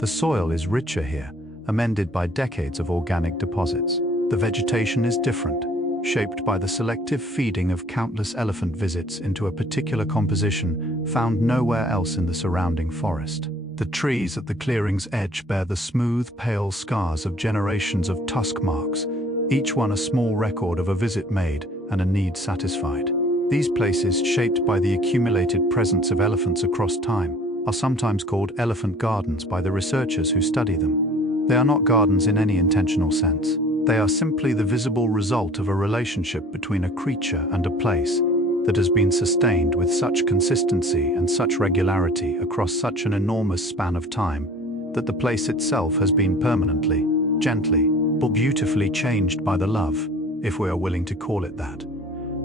The soil is richer here, amended by decades of organic deposits. The vegetation is different, shaped by the selective feeding of countless elephant visits into a particular composition found nowhere else in the surrounding forest. The trees at the clearing's edge bear the smooth, pale scars of generations of tusk marks, each one a small record of a visit made and a need satisfied. These places, shaped by the accumulated presence of elephants across time, are sometimes called elephant gardens by the researchers who study them. They are not gardens in any intentional sense. They are simply the visible result of a relationship between a creature and a place that has been sustained with such consistency and such regularity across such an enormous span of time that the place itself has been permanently, gently, but beautifully changed by the love, if we are willing to call it that,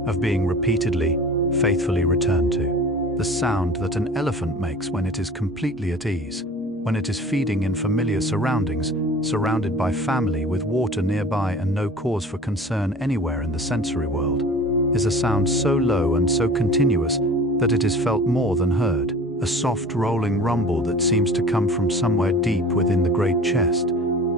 of being repeatedly, faithfully returned to. The sound that an elephant makes when it is completely at ease, when it is feeding in familiar surroundings, surrounded by family with water nearby and no cause for concern anywhere in the sensory world, is a sound so low and so continuous that it is felt more than heard, a soft rolling rumble that seems to come from somewhere deep within the great chest,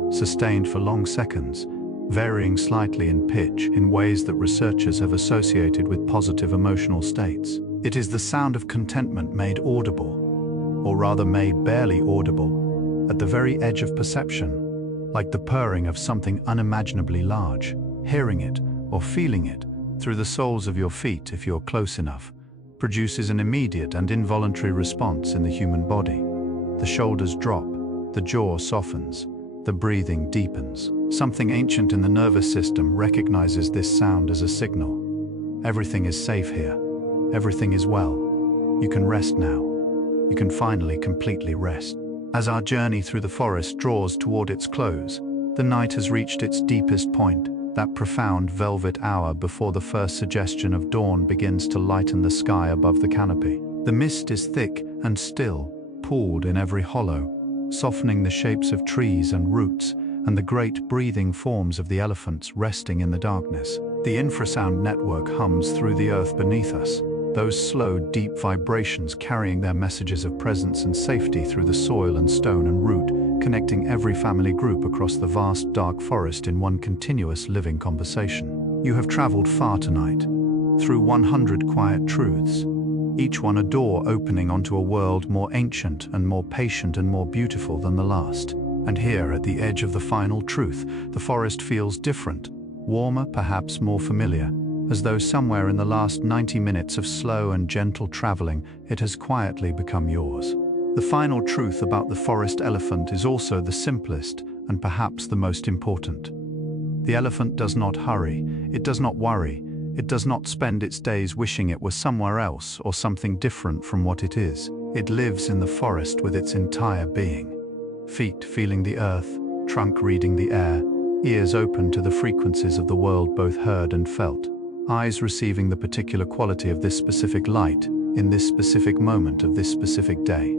sustained for long seconds, varying slightly in pitch in ways that researchers have associated with positive emotional states. It is the sound of contentment made audible, or rather made barely audible, at the very edge of perception, like the purring of something unimaginably large. Hearing it, or feeling it, through the soles of your feet if you're close enough, produces an immediate and involuntary response in the human body. The shoulders drop, the jaw softens, the breathing deepens. Something ancient in the nervous system recognizes this sound as a signal. Everything is safe here. Everything is well. You can rest now. You can finally completely rest. As our journey through the forest draws toward its close, the night has reached its deepest point, that profound velvet hour before the first suggestion of dawn begins to lighten the sky above the canopy. The mist is thick and still, pooled in every hollow, softening the shapes of trees and roots, and the great breathing forms of the elephants resting in the darkness. The infrasound network hums through the earth beneath us, those slow, deep vibrations carrying their messages of presence and safety through the soil and stone and root, connecting every family group across the vast, dark forest in one continuous living conversation. You have traveled far tonight, through 100 quiet truths, each one a door opening onto a world more ancient and more patient and more beautiful than the last. And here, at the edge of the final truth, the forest feels different, warmer, perhaps more familiar, as though somewhere in the last 90 minutes of slow and gentle traveling, it has quietly become yours. The final truth about the forest elephant is also the simplest and perhaps the most important. The elephant does not hurry, it does not worry, it does not spend its days wishing it were somewhere else or something different from what it is. It lives in the forest with its entire being. Feet feeling the earth, trunk reading the air, ears open to the frequencies of the world both heard and felt, eyes receiving the particular quality of this specific light in this specific moment of this specific day.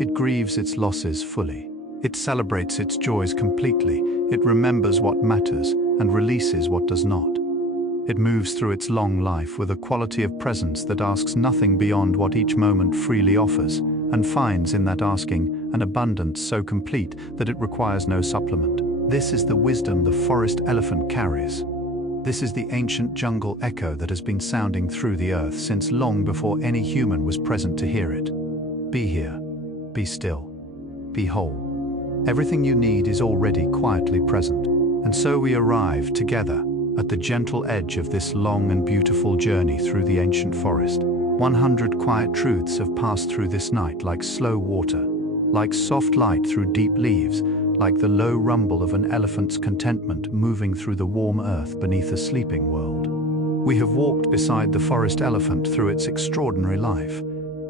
It grieves its losses fully. It celebrates its joys completely. It remembers what matters and releases what does not. It moves through its long life with a quality of presence that asks nothing beyond what each moment freely offers, and finds in that asking an abundance so complete that it requires no supplement. This is the wisdom the forest elephant carries. This is the ancient jungle echo that has been sounding through the earth since long before any human was present to hear it. Be here, be still, be whole. Everything you need is already quietly present. And so we arrive together at the gentle edge of this long and beautiful journey through the ancient forest. 100 quiet truths have passed through this night like slow water, like soft light through deep leaves, like the low rumble of an elephant's contentment moving through the warm earth beneath a sleeping world. We have walked beside the forest elephant through its extraordinary life,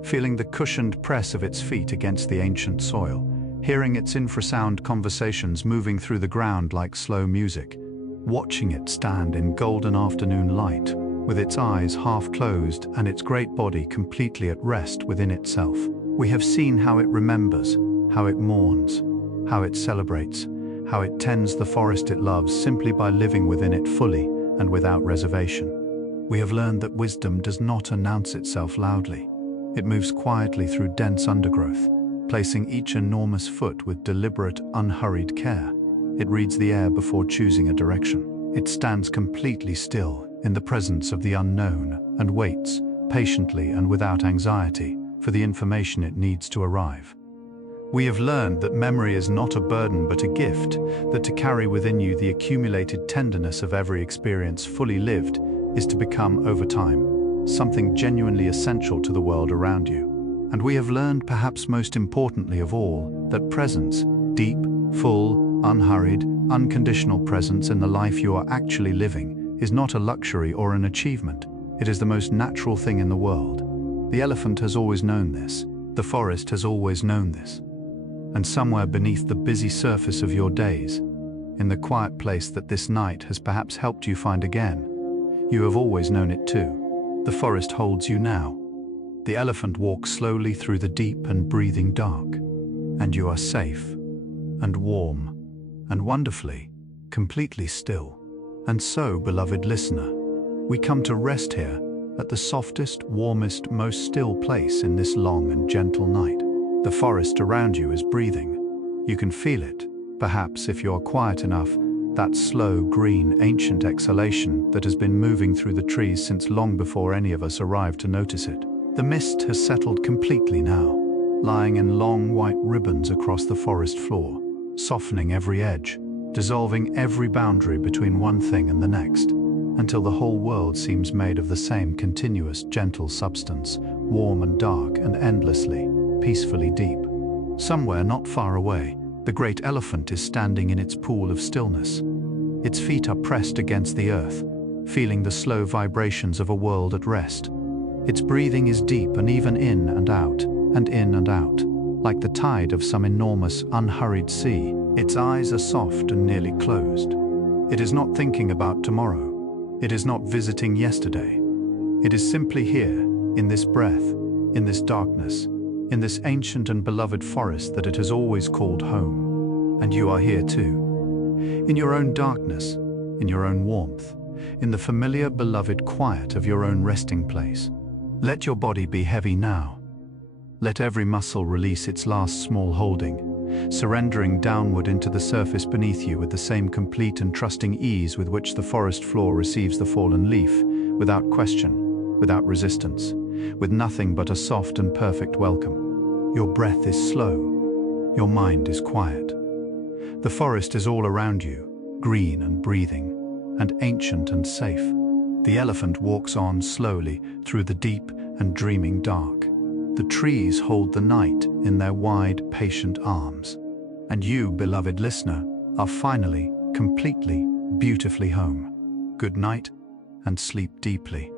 feeling the cushioned press of its feet against the ancient soil, hearing its infrasound conversations moving through the ground like slow music, watching it stand in golden afternoon light, with its eyes half closed and its great body completely at rest within itself. We have seen how it remembers, how it mourns, how it celebrates, how it tends the forest it loves simply by living within it fully and without reservation. We have learned that wisdom does not announce itself loudly. It moves quietly through dense undergrowth, placing each enormous foot with deliberate, unhurried care. It reads the air before choosing a direction. It stands completely still in the presence of the unknown and waits, patiently and without anxiety, for the information it needs to arrive. We have learned that memory is not a burden but a gift, that to carry within you the accumulated tenderness of every experience fully lived is to become, over time, something genuinely essential to the world around you. And we have learned, perhaps most importantly of all, that presence, deep, full, unhurried, unconditional presence in the life you are actually living, is not a luxury or an achievement. It is the most natural thing in the world. The elephant has always known this. The forest has always known this. And somewhere beneath the busy surface of your days, in the quiet place that this night has perhaps helped you find again, you have always known it too. The forest holds you now. The elephant walks slowly through the deep and breathing dark, and you are safe and warm and wonderfully, completely still. And so, beloved listener, we come to rest here at the softest, warmest, most still place in this long and gentle night. The forest around you is breathing. You can feel it, perhaps if you are quiet enough, that slow, green, ancient exhalation that has been moving through the trees since long before any of us arrived to notice it. The mist has settled completely now, lying in long white ribbons across the forest floor, softening every edge, dissolving every boundary between one thing and the next, until the whole world seems made of the same continuous, gentle substance, warm and dark and endlessly, peacefully deep. Somewhere not far away, the great elephant is standing in its pool of stillness. Its feet are pressed against the earth, feeling the slow vibrations of a world at rest. Its breathing is deep and even in and out, and in and out, like the tide of some enormous, unhurried sea. Its eyes are soft and nearly closed. It is not thinking about tomorrow. It is not visiting yesterday. It is simply here, in this breath, in this darkness, in this ancient and beloved forest that it has always called home. And you are here too. In your own darkness, in your own warmth, in the familiar, beloved quiet of your own resting place. Let your body be heavy now. Let every muscle release its last small holding, surrendering downward into the surface beneath you with the same complete and trusting ease with which the forest floor receives the fallen leaf, without question, without resistance, with nothing but a soft and perfect welcome. Your breath is slow. Your mind is quiet. The forest is all around you, green and breathing, and ancient and safe. The elephant walks on slowly through the deep and dreaming dark. The trees hold the night in their wide, patient arms. And you, beloved listener, are finally, completely, beautifully home. Good night, and sleep deeply.